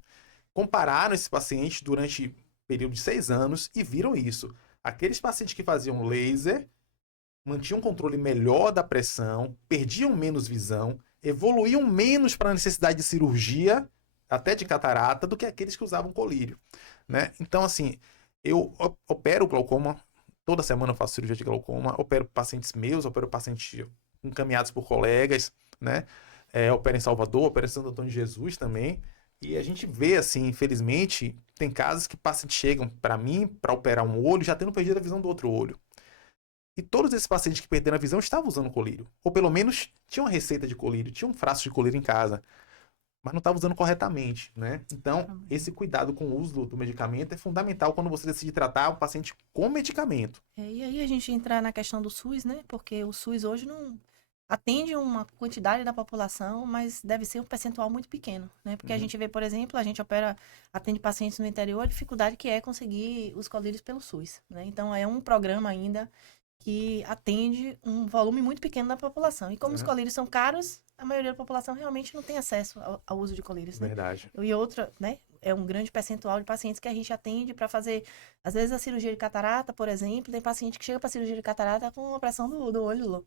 Compararam esses pacientes durante um período de 6 anos e viram isso. Aqueles pacientes que faziam laser mantinham um controle melhor da pressão, perdiam menos visão, evoluíam menos para a necessidade de cirurgia, até de catarata, do que aqueles que usavam colírio. Né? Então, assim, eu opero glaucoma, toda semana eu faço cirurgia de glaucoma, opero pacientes meus, opero pacientes encaminhados por colegas, né? Opero em Salvador, opero em Santo Antônio de Jesus também. E a gente vê, assim, infelizmente, tem casos que pacientes chegam para mim para operar um olho já tendo perdido a visão do outro olho. E todos esses pacientes que perderam a visão estavam usando colírio. Ou pelo menos tinham uma receita de colírio, tinham um frasco de colírio em casa. Mas não estavam usando corretamente, né? Então, esse cuidado com o uso do medicamento é fundamental quando você decide tratar o paciente com medicamento. e aí a gente entra na questão do SUS, né? Porque o SUS hoje não atende uma quantidade da população, mas deve ser um percentual muito pequeno, né? Porque a gente vê, por exemplo, a gente atende pacientes no interior, a dificuldade que é conseguir os colírios pelo SUS, né? Então, é um programa ainda que atende um volume muito pequeno da população. E como os colírios são caros, a maioria da população realmente não tem acesso ao uso de colírios, né? Verdade. E outra, né? É um grande percentual de pacientes que a gente atende para fazer, às vezes, a cirurgia de catarata, por exemplo. Tem paciente que chega para cirurgia de catarata com uma pressão do olho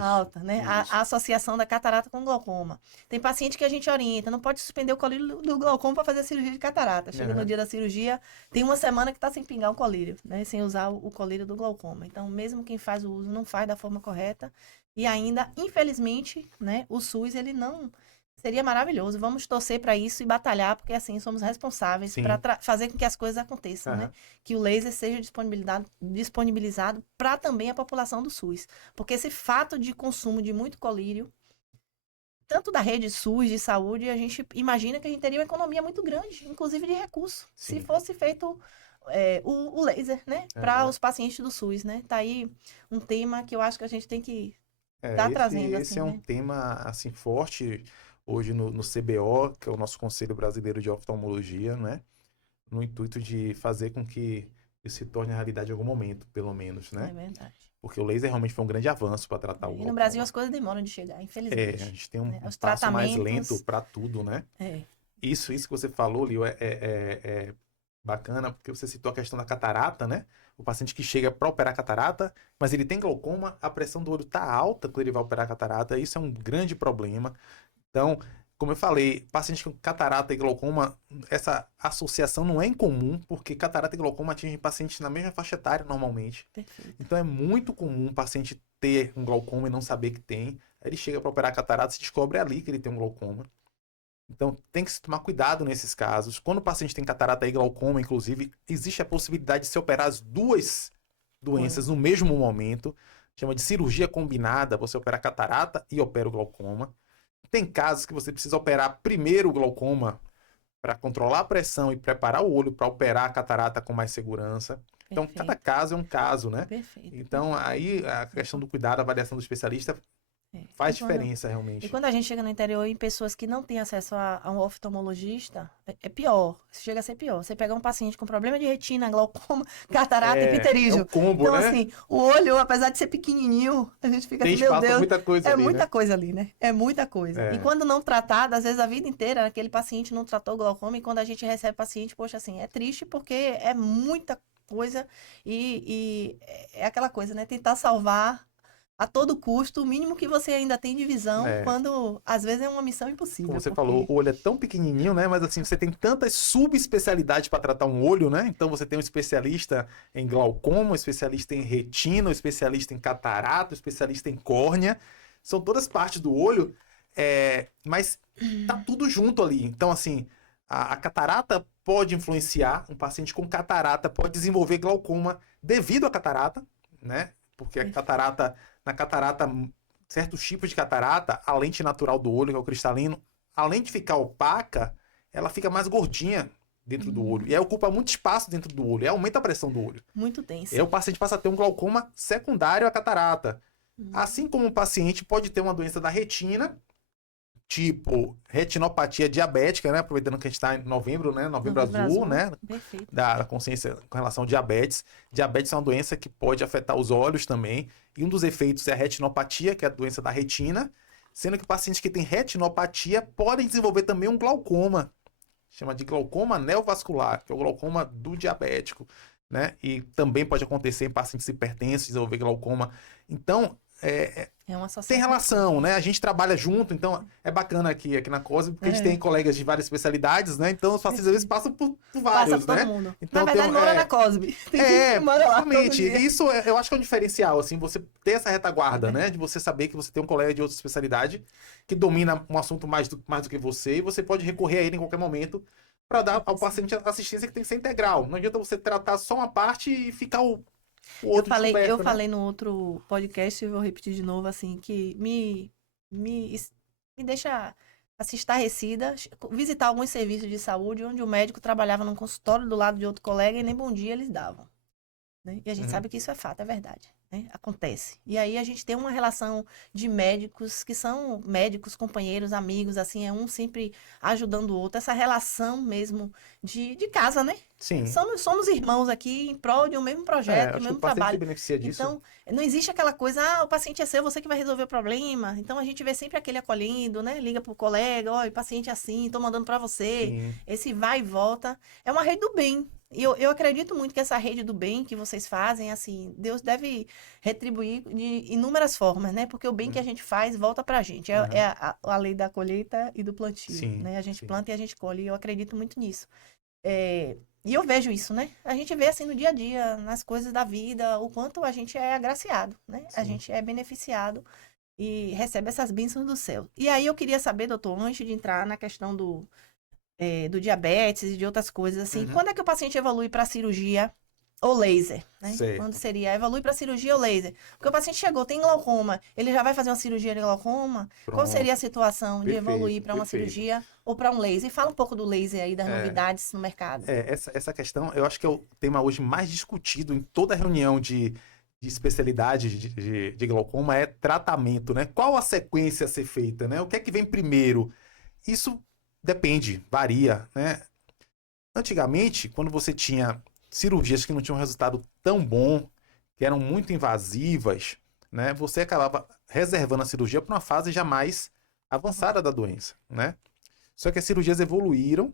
alta, né? A associação da catarata com glaucoma. Tem paciente que a gente orienta, não pode suspender o colírio do glaucoma para fazer a cirurgia de catarata. Chega no dia da cirurgia, tem uma semana que está sem pingar o colírio, né? Sem usar o colírio do glaucoma. Então, mesmo quem faz o uso não faz da forma correta. E ainda, infelizmente, né? O SUS, ele não Seria maravilhoso. Vamos torcer para isso e batalhar, porque assim somos responsáveis Sim. para fazer com que as coisas aconteçam, né? Aham. Que o laser seja disponibilizado para também a população do SUS. Porque esse fato de consumo de muito colírio, tanto da rede SUS de saúde, a gente imagina que a gente teria uma economia muito grande, inclusive de recursos, se Sim. fosse feito o laser, né? Para Aham. os pacientes do SUS, né? Tá aí um tema que eu acho que a gente tem que É, estar trazendo, esse assim, é um né? tema assim forte hoje no CBO, que é o nosso Conselho Brasileiro de Oftalmologia, né? No intuito de fazer com que isso se torne realidade em algum momento, pelo menos, É né? verdade. Porque o laser realmente foi um grande avanço para tratar o E no Brasil glaucoma. as coisas demoram de chegar, É, a infelizmente, gente tem um né? Os passo mais lento tratamentos, para tudo, né? é, Isso que você falou, Lio, é bacana, porque você citou a questão da catarata, né? O paciente que chega para operar catarata, mas ele tem glaucoma, a pressão do olho está alta quando ele vai operar catarata, isso é um grande problema. Então, como eu falei, paciente com catarata e glaucoma, essa associação não é incomum, porque catarata e glaucoma atingem pacientes na mesma faixa etária normalmente. perfeito. Então, é muito comum o paciente ter um glaucoma e não saber que tem. Aí ele chega para operar catarata e se descobre ali que ele tem um glaucoma. Então, tem que se tomar cuidado nesses casos. Quando o paciente tem catarata e glaucoma, inclusive, existe a possibilidade de se operar as duas doenças no mesmo momento. Chama de cirurgia combinada. Você opera catarata e opera o glaucoma. Tem casos que você precisa operar primeiro o glaucoma para controlar a pressão e preparar o olho para operar a catarata com mais segurança. Então, cada Perfeito, caso é um caso, né? perfeito, Então, perfeito. aí a questão do cuidado, a avaliação do especialista É. faz diferença realmente. E quando a gente chega no interior em pessoas que não têm acesso a um oftalmologista, é pior. Chega a ser pior. Você pegar um paciente com problema de retina, glaucoma, catarata e É o pterígio. combo, Então, né? assim, o olho, apesar de ser pequenininho, a gente fica Tem assim, meu espaço para Deus, muita coisa é ali, muita né? coisa ali, né? É muita coisa. E É, quando não tratado, às vezes a vida inteira, aquele paciente não tratou glaucoma, e quando a gente recebe paciente, poxa, assim, é triste porque é muita coisa e é aquela coisa, né? Tentar salvar a todo custo, o mínimo que você ainda tem de visão, é. quando às vezes é uma missão Como impossível, você falou, porque o olho é tão pequenininho, né? Mas assim, você tem tantas subespecialidades para tratar um olho, né? Então você tem um especialista em glaucoma, um especialista em retina, um especialista em catarata, um especialista em córnea. São todas partes do olho, mas tá tudo junto ali. Então, assim, a catarata pode influenciar, um paciente com catarata pode desenvolver glaucoma devido à catarata, né? Porque a catarata, na catarata, certos tipos de catarata, a lente natural do olho, que é o cristalino, além de ficar opaca, ela fica mais gordinha dentro do olho. E aí ocupa muito espaço dentro do olho, e aumenta a pressão do olho. muito E aí tensa. o paciente passa a ter um glaucoma secundário à catarata. Hum, Assim como o paciente pode ter uma doença da retina, tipo retinopatia diabética, né? Aproveitando que a gente está em novembro, né? Novembro Novembro azul, Azul, né? perfeito. Da consciência com relação ao diabetes. Diabetes é uma doença que pode afetar os olhos também. E um dos efeitos é a retinopatia, que é a doença da retina. Sendo que pacientes que têm retinopatia podem desenvolver também um glaucoma. Chama de glaucoma neovascular, que é o glaucoma do diabético, né? E também pode acontecer em pacientes hipertensos, desenvolver glaucoma. Então, É uma tem associação relação, forte. né? A gente trabalha junto, então é bacana aqui na COSB, porque a gente tem É, colegas de várias especialidades, né? Então os pacientes às vezes perfeito. passam por Passa vários, por todo né? mundo. Na Então tem verdade, mora na Cosbe. Tem gente que mora lá todo justamente. dia. Isso eu acho que é um diferencial, assim, você ter essa É retaguarda, né? De verdade. você saber que você tem um colega de outra especialidade que domina um assunto mais do que você e você pode recorrer a ele em qualquer momento para dar ao paciente a assistência que tem que ser integral. Não adianta você tratar só uma parte e ficar o outro Eu descoberto, né? falei no outro podcast, e vou repetir de novo, assim, que me, me deixa assim, estarrecida visitar alguns serviços de saúde onde o médico trabalhava num consultório do lado de outro colega e nem bom dia eles davam, né? E a gente Uhum. sabe que isso é fato, é verdade, né? Acontece. E aí a gente tem uma relação de médicos que são médicos, companheiros, amigos, assim, é um sempre ajudando o outro. Essa relação mesmo de casa, né? Sim. Somos irmãos aqui em prol de um mesmo projeto, de um Acho que o mesmo paciente se trabalho. beneficia disso. Então, não existe aquela coisa, o paciente é seu, você que vai resolver o problema. Então, a gente vê sempre aquele acolhendo, né? Liga pro colega, ó, o paciente é assim, tô mandando para você. Sim. Esse vai e volta. É uma rede do bem. E eu acredito muito que essa rede do bem que vocês fazem, assim, Deus deve retribuir de inúmeras formas, né? Porque o bem que a Hum. gente faz volta pra gente. Aham. A lei da colheita e do plantio, Sim, né? A gente sim. planta e a gente colhe. E eu acredito muito nisso. E eu vejo isso, né? A gente vê assim no dia a dia, nas coisas da vida, o quanto a gente é agraciado, né? A Sim. gente é beneficiado e recebe essas bênçãos do céu. E aí eu queria saber, doutor, antes de entrar na questão do diabetes e de outras coisas, assim, Uhum. quando é que o paciente evolui para cirurgia ou laser, né? Quando Certo. seria evolui para cirurgia ou laser? Porque o paciente chegou, tem glaucoma, ele já vai fazer uma cirurgia de glaucoma? Qual seria a Pronto. situação de evoluir Perfeito, para uma perfeito. cirurgia ou para um laser? E fala um pouco do laser aí, das É, novidades no mercado. essa questão, eu acho que é o tema hoje mais discutido em toda reunião de especialidade de glaucoma é tratamento, né? Qual a sequência a ser feita, né? O que é que vem primeiro? Isso depende, varia, né? Antigamente, quando você tinha cirurgias que não tinham um resultado tão bom, que eram muito invasivas, né? Você acabava reservando a cirurgia para uma fase já mais Uhum. avançada da doença, né? Só que as cirurgias evoluíram,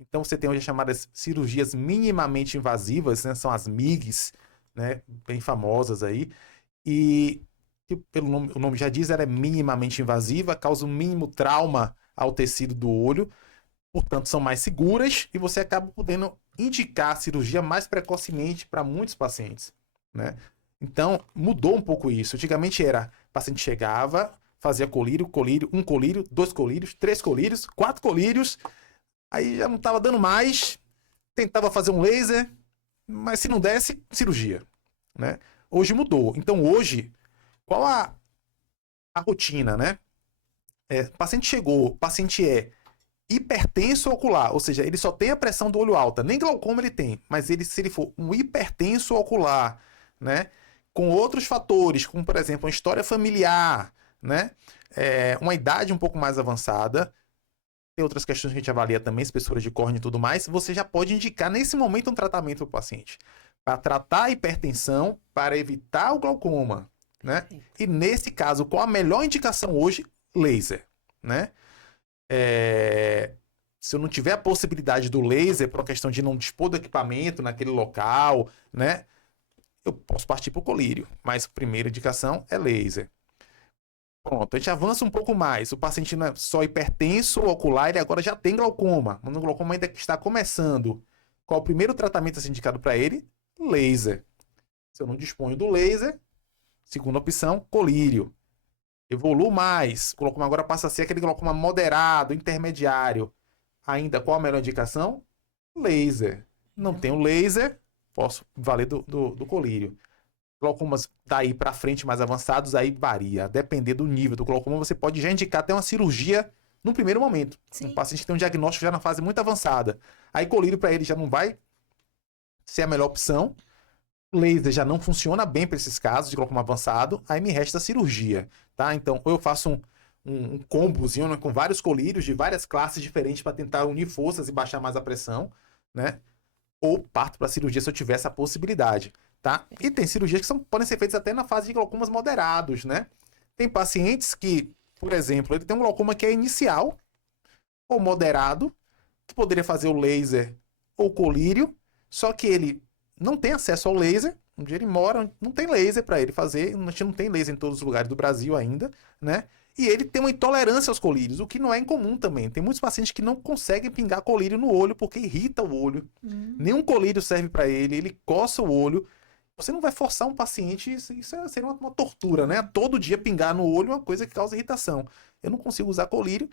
então você tem hoje as chamadas cirurgias minimamente invasivas, né? São as MIGs, né? Bem famosas aí, e que pelo nome, o nome já diz, ela é minimamente invasiva, causa o mínimo trauma ao tecido do olho, portanto são mais seguras e você acaba podendo indicar a cirurgia mais precocemente para muitos pacientes, né? Então mudou um pouco isso. Antigamente era, o paciente chegava, fazia colírio, colírio, um colírio, dois colírios, três colírios, quatro colírios, aí já não estava dando mais, tentava fazer um laser, mas se não desse, cirurgia, né? Hoje mudou. Então hoje, qual a rotina, né? O paciente chegou, o paciente é hipertenso ocular, ou seja, ele só tem a pressão do olho alta, nem glaucoma ele tem, mas ele, se ele for um hipertenso ocular, né, com outros fatores, como por exemplo, uma história familiar, né, uma idade um pouco mais avançada, tem outras questões que a gente avalia também, espessura de córnea e tudo mais, você já pode indicar nesse momento um tratamento para o paciente, para tratar a hipertensão, para evitar o glaucoma, né, Perfeito. e nesse caso, qual a melhor indicação hoje? Laser, né? É, se eu não tiver a possibilidade do laser, por uma questão de não dispor do equipamento naquele local, né? Eu posso partir para o colírio, mas a primeira indicação é laser. Pronto, a gente avança um pouco mais. O paciente não é só hipertenso ocular, ele agora já tem glaucoma. Mas o glaucoma ainda está começando. Qual o primeiro tratamento a ser indicado para ele? Laser. Se eu não disponho do laser, segunda opção, colírio. Evolui mais. O glaucoma agora passa a ser aquele glaucoma moderado, intermediário. Ainda qual a melhor indicação? Laser. Não Ainda tenho bem. laser, posso valer do colírio. Glaucomas daí para frente mais avançados, aí varia. A depender do nível do glaucoma, você pode já indicar até uma cirurgia no primeiro momento. Um Sim. paciente que tem um diagnóstico já na fase muito avançada. Aí colírio para ele já não vai ser a melhor opção. Laser já não funciona bem para esses casos de glaucoma avançado. Aí me resta a cirurgia, tá? Então, ou eu faço um combozinho, né, com vários colírios de várias classes diferentes para tentar unir forças e baixar mais a pressão, né? Ou parto para a cirurgia se eu tiver essa possibilidade, tá? E tem cirurgias que podem ser feitas até na fase de glaucomas moderados, né? Tem pacientes que, por exemplo, ele tem um glaucoma que é inicial ou moderado, que poderia fazer o laser ou colírio, só que ele não tem acesso ao laser, onde ele mora, não tem laser para ele fazer, a gente não tem laser em todos os lugares do Brasil ainda, né? E ele tem uma intolerância aos colírios, o que não é incomum também. Tem muitos pacientes que não conseguem pingar colírio no olho porque irrita o olho. Hum. Nenhum colírio serve para ele, ele coça o olho. Você não vai forçar um paciente, seria uma tortura, né? Todo dia pingar no olho é uma coisa que causa irritação. Eu não consigo usar colírio,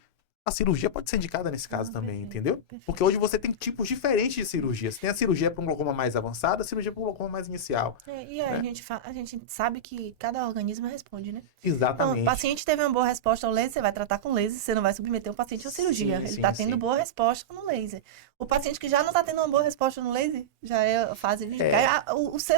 a cirurgia pode ser indicada nesse caso Ah, também, perfeito. entendeu? Porque Perfeito. hoje você tem tipos diferentes de cirurgia. Você tem a cirurgia para um glaucoma mais avançado, a cirurgia para um glaucoma mais inicial, E aí né? a gente sabe que cada organismo responde, né? Então, o Exatamente. paciente teve uma boa resposta ao laser, você vai tratar com laser, você não vai submeter o paciente à cirurgia. Sim, Ele sim, está tendo sim. boa resposta no laser. O paciente que já não está tendo uma boa resposta no laser, já é a fase de... É,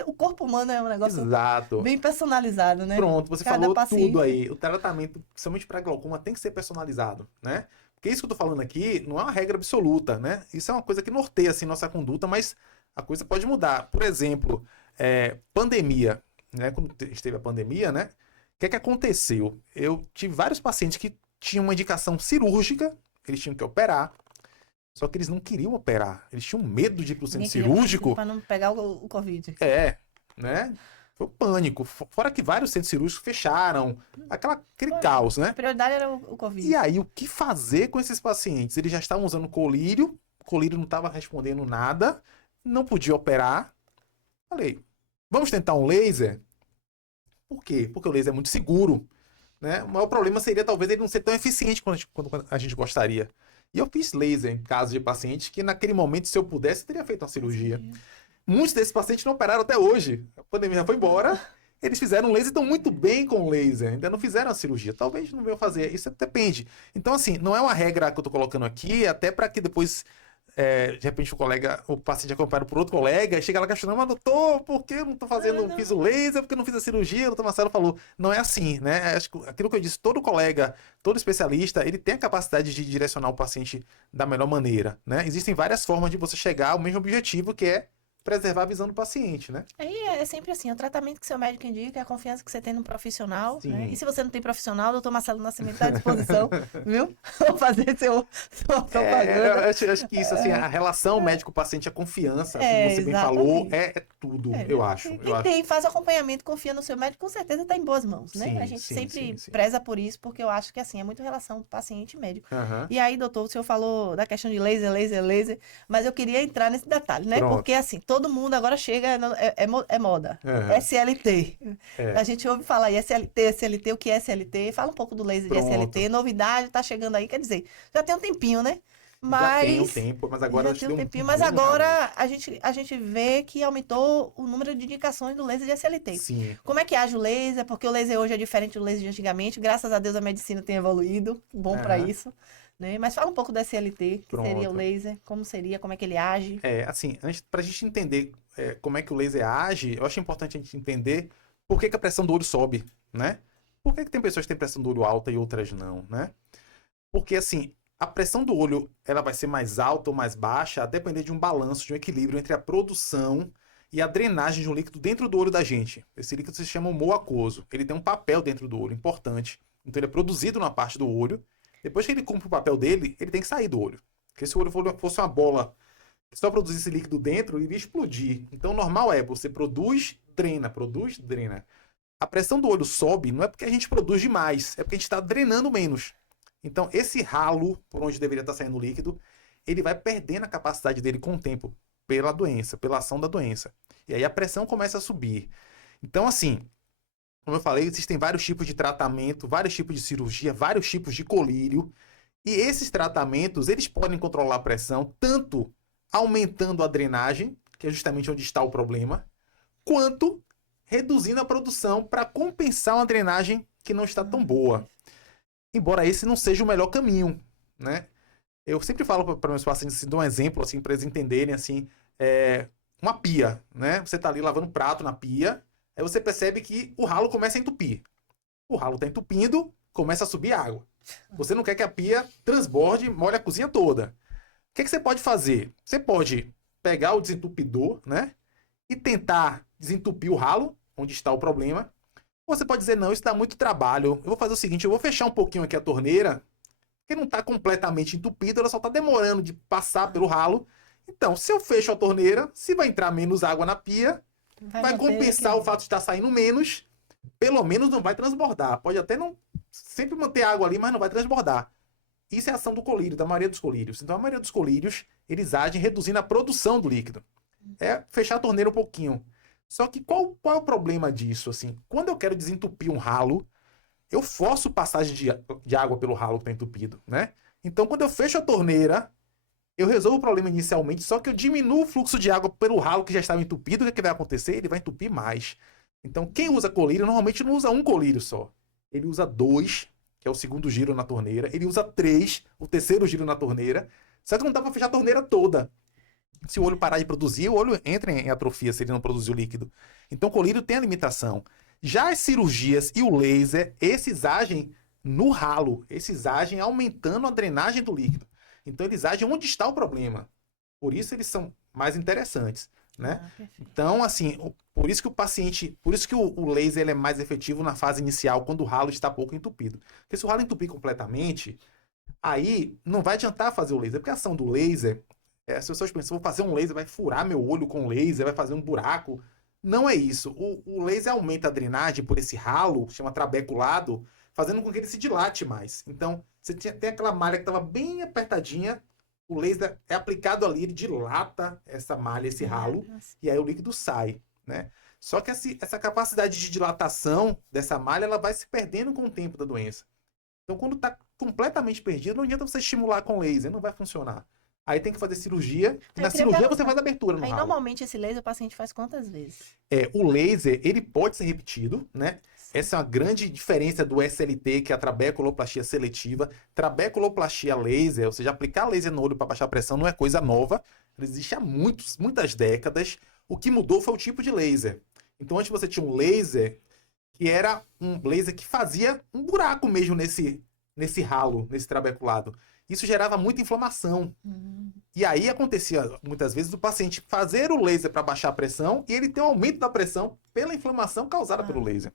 O corpo humano é um negócio exato. bem personalizado, né? Pronto, você Cada falou tudo paciente... aí. O tratamento, principalmente para glaucoma, tem que ser personalizado, né? Porque isso que eu tô falando aqui não é uma regra absoluta, né? Isso é uma coisa que norteia assim nossa conduta, mas a coisa pode mudar. Por exemplo, pandemia, né? Quando esteve a pandemia, né? O que é que aconteceu? Eu tive vários pacientes que tinham uma indicação cirúrgica, eles tinham que operar, só que eles não queriam operar. Eles tinham medo de ir pro centro Ninguém queria partir cirúrgico. para não pegar o Covid. É, né? Foi um pânico. Fora que vários centros cirúrgicos fecharam, aquele caos, A né? prioridade era o E Covid. aí, o que fazer com esses pacientes? Eles já estavam usando colírio, o colírio não estava respondendo nada, não podia operar. Falei, vamos tentar um laser? Por quê? Porque o laser é muito seguro. né? O maior problema seria talvez ele não ser tão eficiente quanto a gente gostaria. E eu fiz laser em casos de pacientes que naquele momento, se eu pudesse, eu teria feito uma cirurgia. Muitos desses pacientes não operaram até hoje. A pandemia já foi embora, eles fizeram laser e estão muito bem com o laser. Ainda não fizeram a cirurgia. Talvez não venham fazer. Isso depende. Então, assim, não é uma regra que eu estou colocando aqui, até para que depois, de repente, o paciente é acompanhado por outro colega, e chega lá questionando, mas doutor, por que eu não estou fazendo, fiz o laser, por que eu não fiz a cirurgia? O doutor Marcelo falou, não é assim, né? Acho que aquilo que eu disse, todo colega, todo especialista, ele tem a capacidade de direcionar o paciente da melhor maneira, né? Existem várias formas de você chegar ao mesmo objetivo, que é preservar a visão do paciente, né? Aí é sempre assim, o tratamento que seu médico indica, a confiança que você tem no profissional, Sim. né? E se você não tem profissional, o doutor Marcelo Nascimento está à disposição, viu? Vou fazer sua propaganda. Acho que isso, assim, a relação médico-paciente, a confiança, como você bem falou, é tudo, eu acho. Quem faz acompanhamento, confia no seu médico, com certeza está em boas mãos, né? Sim, a gente sempre sim. preza por isso, porque eu acho que, assim, é muito relação paciente e médico. Uhum. E aí, doutor, o senhor falou da questão de laser, mas eu queria entrar nesse detalhe, né? Pronto. Porque, assim, todo mundo agora chega, é moda. Uhum. SLT. A gente ouve falar aí, SLT, o que é SLT? Fala um pouco do laser de SLT, novidade, tá chegando aí, quer dizer, já tem um tempinho, né? Já tem um tempo, mas agora já tem um tempinho, mas agora a gente vê que aumentou o número de indicações do laser de SLT. Sim. Como é que age o laser? Porque o laser hoje é diferente do laser de antigamente. Graças a Deus a medicina tem evoluído, bom para isso. Né? Mas fala um pouco do SLT, que seria o laser, como seria, como é que ele age. Assim, para a gente entender como é que o laser age, eu acho importante a gente entender por que a pressão do olho sobe, né? Por que tem pessoas que têm pressão do olho alta e outras não, né? Porque, assim, a pressão do olho ela vai ser mais alta ou mais baixa a depender de um balanço, de um equilíbrio entre a produção e a drenagem de um líquido dentro do olho da gente. Esse líquido se chama humor aquoso. Ele tem um papel dentro do olho importante. Então ele é produzido na parte do olho. Depois que ele cumpre o papel dele, ele tem que sair do olho. Porque se o olho fosse uma bola que só produzisse líquido dentro, ele iria explodir. Então o normal é você produz, drena. A pressão do olho sobe não é porque a gente produz demais, é porque a gente está drenando menos. Então, esse ralo, por onde deveria estar saindo o líquido, ele vai perdendo a capacidade dele com o tempo, pela doença, pela ação da doença. E aí a pressão começa a subir. Então, assim, como eu falei, existem vários tipos de tratamento, vários tipos de cirurgia, vários tipos de colírio. E esses tratamentos, eles podem controlar a pressão, tanto aumentando a drenagem, que é justamente onde está o problema, quanto reduzindo a produção para compensar uma drenagem que não está tão boa. Embora esse não seja o melhor caminho, né? Eu sempre falo para meus pacientes, assim, dou um exemplo, assim, para eles entenderem, assim, uma pia, né? Você está ali lavando prato na pia, aí você percebe que o ralo começa a entupir. O ralo está entupindo, começa a subir água. Você não quer que a pia transborde, molhe a cozinha toda. O que você pode fazer? Você pode pegar o desentupidor, né? E tentar desentupir o ralo, onde está o problema. Você pode dizer, não, isso dá muito trabalho. Eu vou fazer o seguinte, eu vou fechar um pouquinho aqui a torneira, que não está completamente entupida, ela só está demorando de passar pelo ralo. Então, se eu fecho a torneira, se vai entrar menos água na pia, vai compensar o fato de estar saindo menos, pelo menos não vai transbordar. Pode até não sempre manter água ali, mas não vai transbordar. Isso é a ação do colírio, da maioria dos colírios. Então, a maioria dos colírios, eles agem reduzindo a produção do líquido. É fechar a torneira um pouquinho. Só que qual é o problema disso? Assim, quando eu quero desentupir um ralo, eu forço passagem de água pelo ralo que está entupido, né? Então, quando eu fecho a torneira, eu resolvo o problema inicialmente, só que eu diminuo o fluxo de água pelo ralo que já estava entupido. O que vai acontecer? Ele vai entupir mais. Então, quem usa colírio, normalmente não usa um colírio só. Ele usa 2, que é o segundo giro na torneira. Ele usa 3, o terceiro giro na torneira. Só que não dá para fechar a torneira toda. Se o olho parar de produzir, o olho entra em atrofia se ele não produzir o líquido. Então, o colírio tem a limitação. Já as cirurgias e o laser, esses agem no ralo. Esses agem aumentando a drenagem do líquido. Então, eles agem onde está o problema. Por isso, eles são mais interessantes, né? Então, assim, por isso que o paciente... Por isso que o laser ele é mais efetivo na fase inicial, quando o ralo está pouco entupido. Porque se o ralo entupir completamente, aí não vai adiantar fazer o laser. Porque a ação do laser... as pessoas pensam, vou fazer um laser, vai furar meu olho com laser, vai fazer um buraco. Não é isso. O laser aumenta a drenagem por esse ralo, chama trabeculado, fazendo com que ele se dilate mais. Então, você tem aquela malha que estava bem apertadinha, o laser é aplicado ali, ele dilata essa malha, esse ralo, e aí o líquido sai. né? Só que essa capacidade de dilatação dessa malha, ela vai se perdendo com o tempo da doença. Então, quando está completamente perdido, não adianta você estimular com laser, não vai funcionar. Aí tem que fazer cirurgia, e na cirurgia você faz abertura no Aí, ralo. normalmente, esse laser o paciente faz quantas vezes? O laser, ele pode ser repetido, né? Essa é uma grande diferença do SLT, que é a trabeculoplastia seletiva. Trabeculoplastia laser, ou seja, aplicar laser no olho para baixar a pressão, não é coisa nova. Ela existe há muitas décadas. O que mudou foi o tipo de laser. Então, antes você tinha um laser que era um laser que fazia um buraco mesmo nesse ralo, nesse trabeculado. Isso gerava muita inflamação. E aí acontecia, muitas vezes, o paciente fazer o laser para baixar a pressão e ele ter um aumento da pressão pela inflamação causada pelo laser.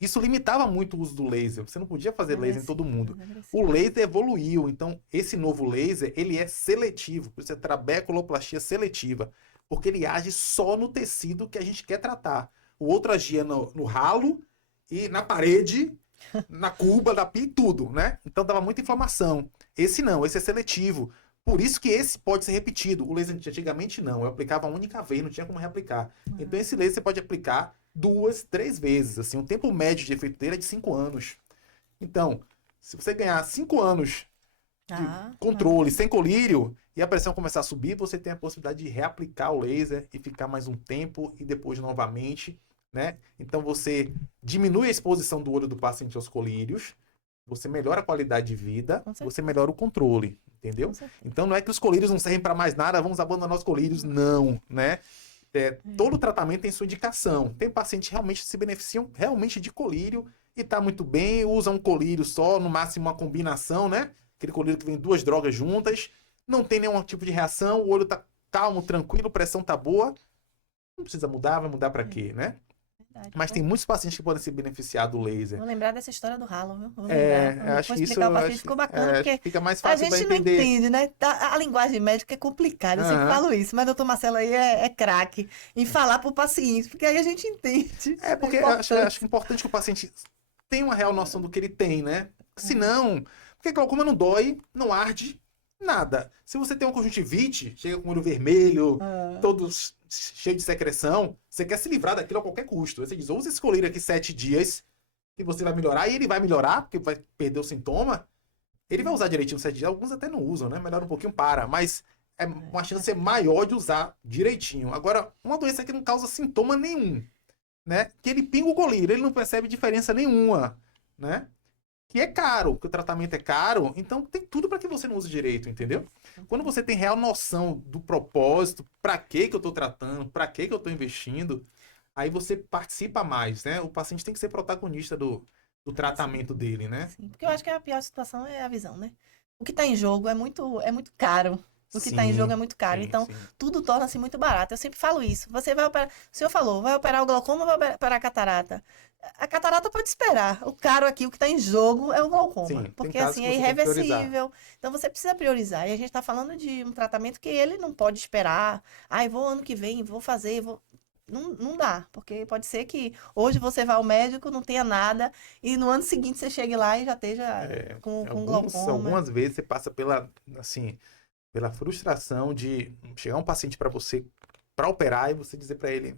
Isso limitava muito o uso do laser. Você não podia fazer laser em todo mundo. O laser evoluiu. Então, esse novo laser, ele é seletivo. Por isso é trabeculoplastia seletiva. Porque ele age só no tecido que a gente quer tratar. O outro agia no ralo e na parede, na cuba, na pia e tudo, né? Então, dava muita inflamação. Esse não, esse é seletivo. Por isso que esse pode ser repetido. O laser antigamente não. Eu aplicava uma única vez, não tinha como reaplicar. Então, esse laser você pode aplicar 2, 3 vezes. Assim, o tempo médio de efeito dele é de 5 anos. Então, se você ganhar 5 anos de controle sem colírio e a pressão começar a subir, você tem a possibilidade de reaplicar o laser e ficar mais um tempo e depois novamente, né? Então, você diminui a exposição do olho do paciente aos colírios, você melhora a qualidade de vida, você melhora o controle, entendeu? Então, não é que os colírios não servem para mais nada, vamos abandonar os colírios, não, né? Todo tratamento tem sua indicação. Tem pacientes que realmente se beneficiam realmente de colírio e tá muito bem, usa um colírio só, no máximo uma combinação, né? Aquele colírio que vem 2 drogas juntas, não tem nenhum tipo de reação, o olho tá calmo, tranquilo, pressão tá boa, não precisa mudar, vai mudar para quê, né? Mas tem muitos pacientes que podem se beneficiar do laser. Vou lembrar dessa história do ralo, viu? Vou lembrar. Acho que isso ficou bacana, porque fica mais a fácil para gente não entender. entende, né? A linguagem médica é complicada, eu sempre falo isso, mas o doutor Marcelo aí é craque em falar para o paciente, porque aí a gente entende. Porque eu acho importante que o paciente tenha uma real noção do que ele tem, né? Senão, porque glaucoma não dói, não arde, nada. Se você tem uma conjuntivite, chega com o olho vermelho, todos cheio de secreção, você quer se livrar daquilo a qualquer custo. Você diz, usa esse colírio aqui 7 dias, que você vai melhorar, e ele vai melhorar, porque vai perder o sintoma. Ele vai usar direitinho 7 dias, alguns até não usam, né? Melhora um pouquinho, mas é uma chance maior de usar direitinho. Agora, uma doença que não causa sintoma nenhum, né? Que ele pinga o colírio, ele não percebe diferença nenhuma, né? Que é caro, que o tratamento é caro, então tem tudo para que você não use direito, entendeu? Quando você tem real noção do propósito, para que eu estou tratando, para que eu estou investindo, aí você participa mais, né? O paciente tem que ser protagonista do tratamento dele, né? Sim, porque eu acho que a pior situação é a visão, né? O que está em jogo é muito caro. O que está em jogo é muito caro. Então, tudo torna-se muito barato. Eu sempre falo isso. Você vai operar. O senhor falou, vai operar o glaucoma ou vai operar a catarata? A catarata pode esperar. O caro aqui, o que está em jogo é o glaucoma. Porque assim, é irreversível. Então, você precisa priorizar. E a gente está falando de um tratamento que ele não pode esperar. Vou ano que vem, vou fazer, vou. Não dá, porque pode ser que hoje você vá ao médico, não tenha nada, e no ano seguinte você chegue lá e já esteja com glaucoma. Algumas vezes você passa pela frustração de chegar um paciente para você para operar e você dizer para ele,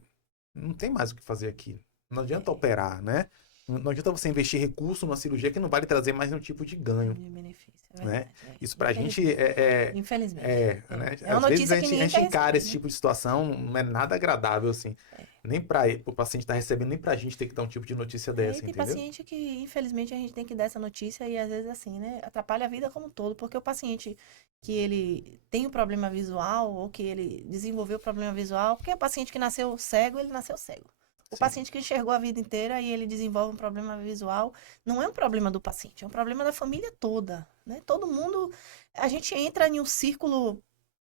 não tem mais o que fazer aqui. Não adianta operar, né? Não adianta você investir recurso numa cirurgia que não vai lhe trazer mais nenhum tipo de ganho. De benefício, né? Isso pra gente infelizmente. Né? É uma Às vezes notícia a que gente ninguém quer encara receber, esse né? tipo de situação, não é nada agradável, assim. Nem para o paciente estar recebendo, nem pra gente ter que dar um tipo de notícia dessa, Tem entendeu? paciente que, infelizmente, a gente tem que dar essa notícia e às vezes assim, né? Atrapalha a vida como um todo, porque o paciente que ele tem um problema visual ou que ele desenvolveu problema visual, porque o paciente que nasceu cego, ele nasceu cego. O paciente que enxergou a vida inteira e ele desenvolve um problema visual, não é um problema do paciente, é um problema da família toda, né? Todo mundo, a gente entra em um círculo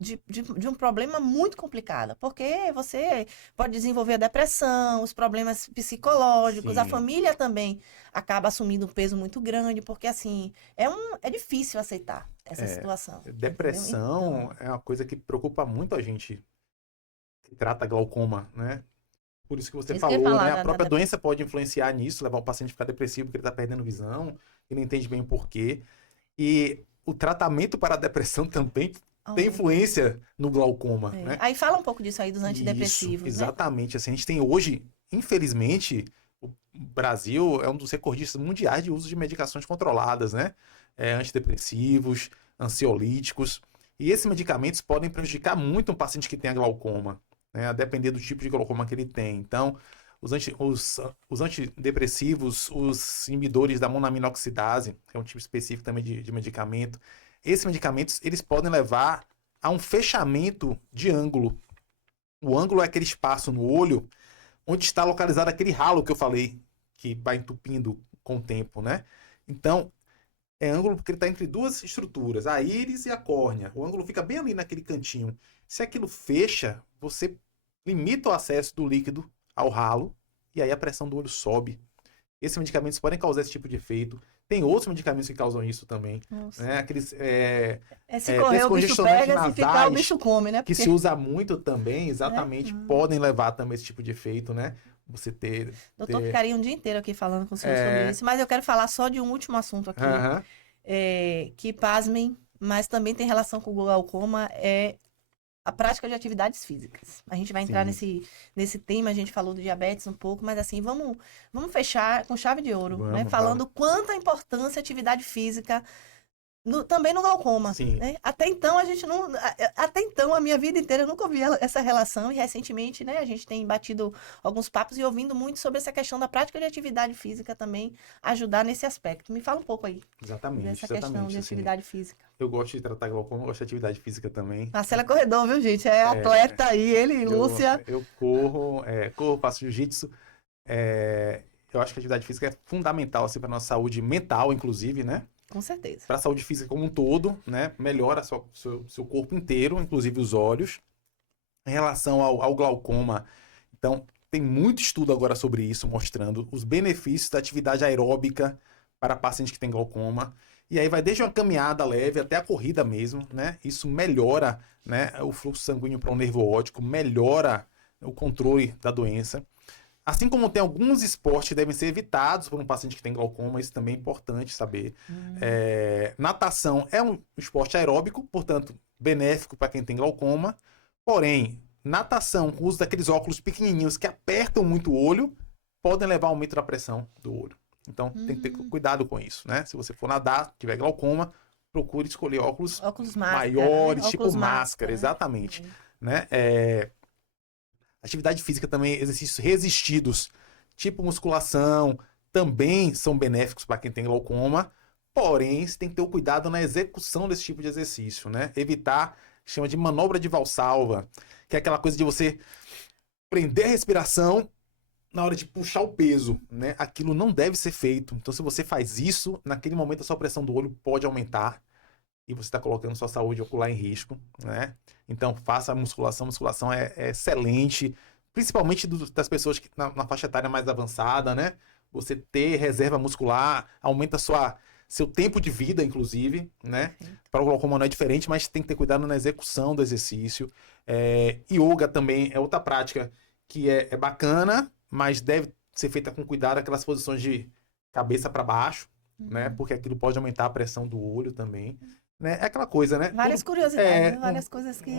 de um problema muito complicado, porque você pode desenvolver a depressão, os problemas psicológicos, a Sim. família também acaba assumindo um peso muito grande, porque assim, é difícil aceitar essa situação. Depressão Então, é uma coisa que preocupa muito a gente que trata glaucoma, né? Por isso que você Isso que eu ia falou, falar né? da A própria depressão. doença pode influenciar nisso, levar o paciente a ficar depressivo porque ele está perdendo visão, e não entende bem o porquê. E o tratamento para a depressão também tem influência no glaucoma, né? Aí fala um pouco disso aí, dos antidepressivos, Isso, exatamente. Assim, a gente tem hoje, infelizmente, o Brasil é um dos recordistas mundiais de uso de medicações controladas, né? Antidepressivos, ansiolíticos. E esses medicamentos podem prejudicar muito um paciente que tenha glaucoma, né? A depender do tipo de glaucoma que ele tem. Então, os antidepressivos, os inibidores da monaminoxidase, que é um tipo específico também de medicamento, esses medicamentos, eles podem levar a um fechamento de ângulo. O ângulo é aquele espaço no olho onde está localizado aquele ralo que eu falei, que vai entupindo com o tempo, né? Então, é ângulo porque ele está entre duas estruturas, a íris e a córnea. O ângulo fica bem ali naquele cantinho. Se aquilo fecha, você limita o acesso do líquido ao ralo e aí a pressão do olho sobe. Esses medicamentos podem causar esse tipo de efeito. Tem outros medicamentos que causam isso também. Né? Aqueles se correr o bicho pega, se ficar o bicho come, né? Que se usa muito também, exatamente, podem levar também esse tipo de efeito, né? Você ter... Doutor, ficaria um dia inteiro aqui falando com o senhor sobre isso, mas eu quero falar só de um último assunto aqui, que, pasmem, mas também tem relação com o glaucoma, é a prática de atividades físicas. A gente vai entrar nesse tema, a gente falou do diabetes um pouco, mas assim, vamos fechar com chave de ouro, né? Falando quanta importância a atividade física também no glaucoma. Né? Até então, a minha vida inteira eu nunca ouvi essa relação, e recentemente, né, a gente tem batido alguns papos e ouvindo muito sobre essa questão da prática de atividade física também ajudar nesse aspecto. Me fala um pouco aí. Exatamente. Dessa questão de atividade física. Eu gosto de tratar glaucoma, eu gosto de atividade física também. Marcelo é corredor, viu, gente? É atleta aí, ele e Lúcia. Eu corro, faço jiu-jitsu. Eu acho que a atividade física é fundamental assim, para a nossa saúde mental, inclusive, né? Com certeza. Para a saúde física como um todo, né? Melhora seu corpo inteiro, inclusive os olhos. Em relação ao glaucoma, então, tem muito estudo agora sobre isso, mostrando os benefícios da atividade aeróbica para pacientes que têm glaucoma. E aí vai desde uma caminhada leve até a corrida mesmo, né? Isso melhora, né, o fluxo sanguíneo para o nervo óptico, melhora o controle da doença. Assim como tem alguns esportes que devem ser evitados por um paciente que tem glaucoma, isso também é importante saber. Natação é um esporte aeróbico, portanto, benéfico para quem tem glaucoma. Porém, natação com o uso daqueles óculos pequenininhos que apertam muito o olho, podem levar ao aumento da pressão do olho. Então, tem que ter cuidado com isso, né? Se você for nadar, tiver glaucoma, procure escolher óculos maiores, né? Tipo máscara, exatamente. Né? Atividade física também, exercícios resistidos, tipo musculação, também são benéficos para quem tem glaucoma, porém, você tem que ter o cuidado na execução desse tipo de exercício, né? Evitar, chama de manobra de Valsalva, que é aquela coisa de você prender a respiração na hora de puxar o peso, né? Aquilo não deve ser feito. Então, se você faz isso, naquele momento a sua pressão do olho pode aumentar e você está colocando sua saúde ocular em risco, né? Então, faça a musculação. A musculação é excelente, principalmente das pessoas que na faixa etária mais avançada, né? Você ter reserva muscular aumenta seu tempo de vida, inclusive, né? Para o glaucoma não é diferente, mas tem que ter cuidado na execução do exercício. Yoga também é outra prática que é bacana, mas deve ser feita com cuidado, aquelas posições de cabeça para baixo, né? Porque aquilo pode aumentar a pressão do olho também. Né? É aquela coisa, né? Várias curiosidades, várias coisas que...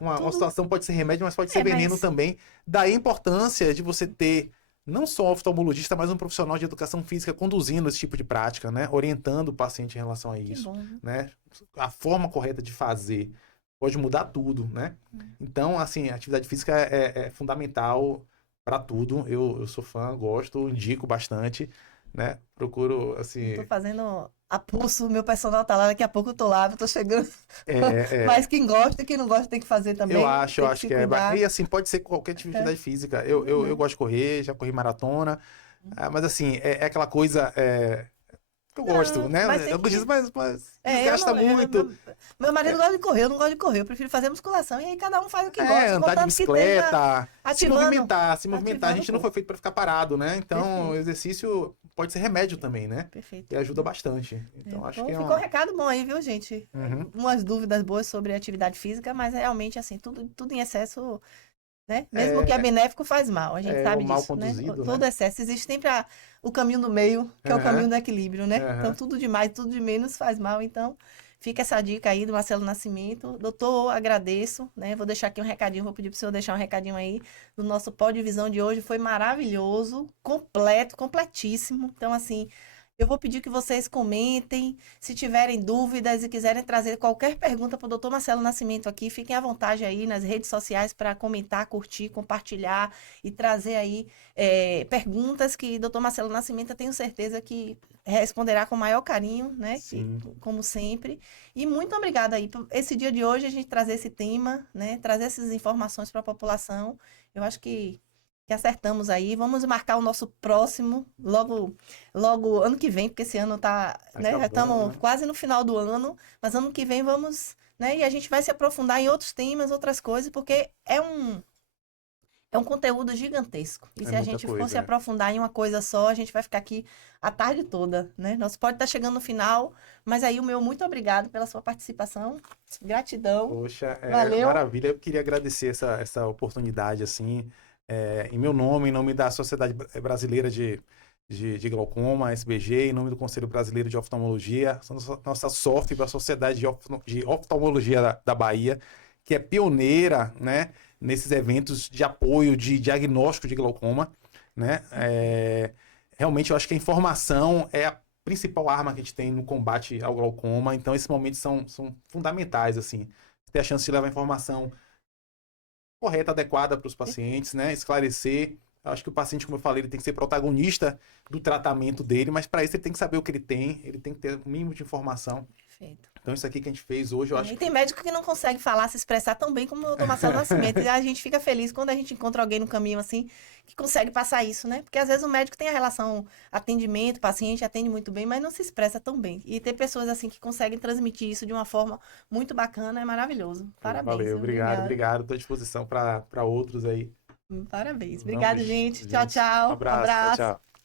Uma situação pode ser remédio, mas pode ser veneno também. Daí a importância de você ter não só um oftalmologista, mas um profissional de educação física conduzindo esse tipo de prática, né? Orientando o paciente em relação a isso. Bom, né? A forma correta de fazer pode mudar tudo, né? Então, assim, a atividade física é fundamental para tudo. Eu sou fã, gosto, indico bastante, né? Procuro, assim... Tô fazendo a pulso, meu personal tá lá, daqui a pouco eu tô lá, eu tô chegando. Mas quem gosta e quem não gosta tem que fazer também. Eu acho que é bacana. E assim, pode ser qualquer tipo de atividade física. Eu gosto de correr, já corri maratona, mas assim, é aquela coisa... que eu gosto, né? Mas desgasta muito. Meu marido gosta de correr, eu não gosto de correr. Eu prefiro fazer musculação e aí cada um faz o que gosta. Andar de bicicleta, se movimentar. A gente não um foi feito para ficar parado, né? Então, Perfeito. o exercício pode ser remédio também, né? Perfeito. E ajuda bastante. Então, acho que ficou um recado bom aí, viu, gente? Uhum. Umas dúvidas boas sobre atividade física, mas realmente, assim, tudo em excesso... Né? Mesmo que é benéfico, faz mal. A gente sabe mal disso, né? conduzido, Todo né? excesso. Existe sempre o caminho do meio, que é o caminho do equilíbrio, né? Uhum. Então, tudo de mais, tudo de menos faz mal. Então, fica essa dica aí do Marcelo Nascimento. Doutor, agradeço, né? Vou deixar aqui um recadinho, vou pedir para o senhor deixar um recadinho aí do nosso Podvisão de hoje. Foi maravilhoso, completo, completíssimo. Então, assim, eu vou pedir que vocês comentem, se tiverem dúvidas e quiserem trazer qualquer pergunta para o doutor Marcelo Nascimento aqui, fiquem à vontade aí nas redes sociais para comentar, curtir, compartilhar e trazer aí perguntas que o doutor Marcelo Nascimento, eu tenho certeza que responderá com o maior carinho, né? Sim. Como sempre. E muito obrigada aí por esse dia de hoje, a gente trazer esse tema, né? Trazer essas informações para a população. Eu acho que acertamos aí. Vamos marcar o nosso próximo logo ano que vem, porque esse ano tá, né? Já Acabando, estamos né? quase no final do ano, mas ano que vem vamos, né? E a gente vai se aprofundar em outros temas, outras coisas, porque é um conteúdo gigantesco. E É se a muita gente for se coisa. aprofundar em uma coisa só, a gente vai ficar aqui a tarde toda, né? Nosso pode estar chegando no final, mas aí o meu muito obrigado pela sua participação. Gratidão. Poxa, Valeu. maravilha. Eu queria agradecer essa oportunidade, assim, em meu nome, em nome da Sociedade Brasileira de Glaucoma, SBG, em nome do Conselho Brasileiro de Oftalmologia, nossa SOF, a Sociedade de Oftalmologia da Bahia, que é pioneira, né, nesses eventos de apoio de diagnóstico de glaucoma, né? Realmente eu acho que a informação é a principal arma que a gente tem no combate ao glaucoma, então esses momentos são fundamentais, assim, ter a chance de levar informação correta, adequada para os pacientes, né? Esclarecer. Eu acho que o paciente, como eu falei, ele tem que ser protagonista do tratamento dele, mas para isso ele tem que saber o que ele tem que ter o mínimo de informação. Perfeito. Então isso aqui que a gente fez hoje, eu acho E que tem médico que não consegue falar, se expressar tão bem como o doutor Marcelo Nascimento. E a gente fica feliz quando a gente encontra alguém no caminho assim que consegue passar isso, né? Porque às vezes o médico tem a relação atendimento, paciente atende muito bem, mas não se expressa tão bem. E ter pessoas assim que conseguem transmitir isso de uma forma muito bacana é maravilhoso. Parabéns, valeu, viu? obrigado, Obrigada. obrigado. Estou à disposição para outros aí. Parabéns. Obrigada, Vamos, gente. Tchau, gente. Um tchau. Um abraço, tchau, abraço. tchau.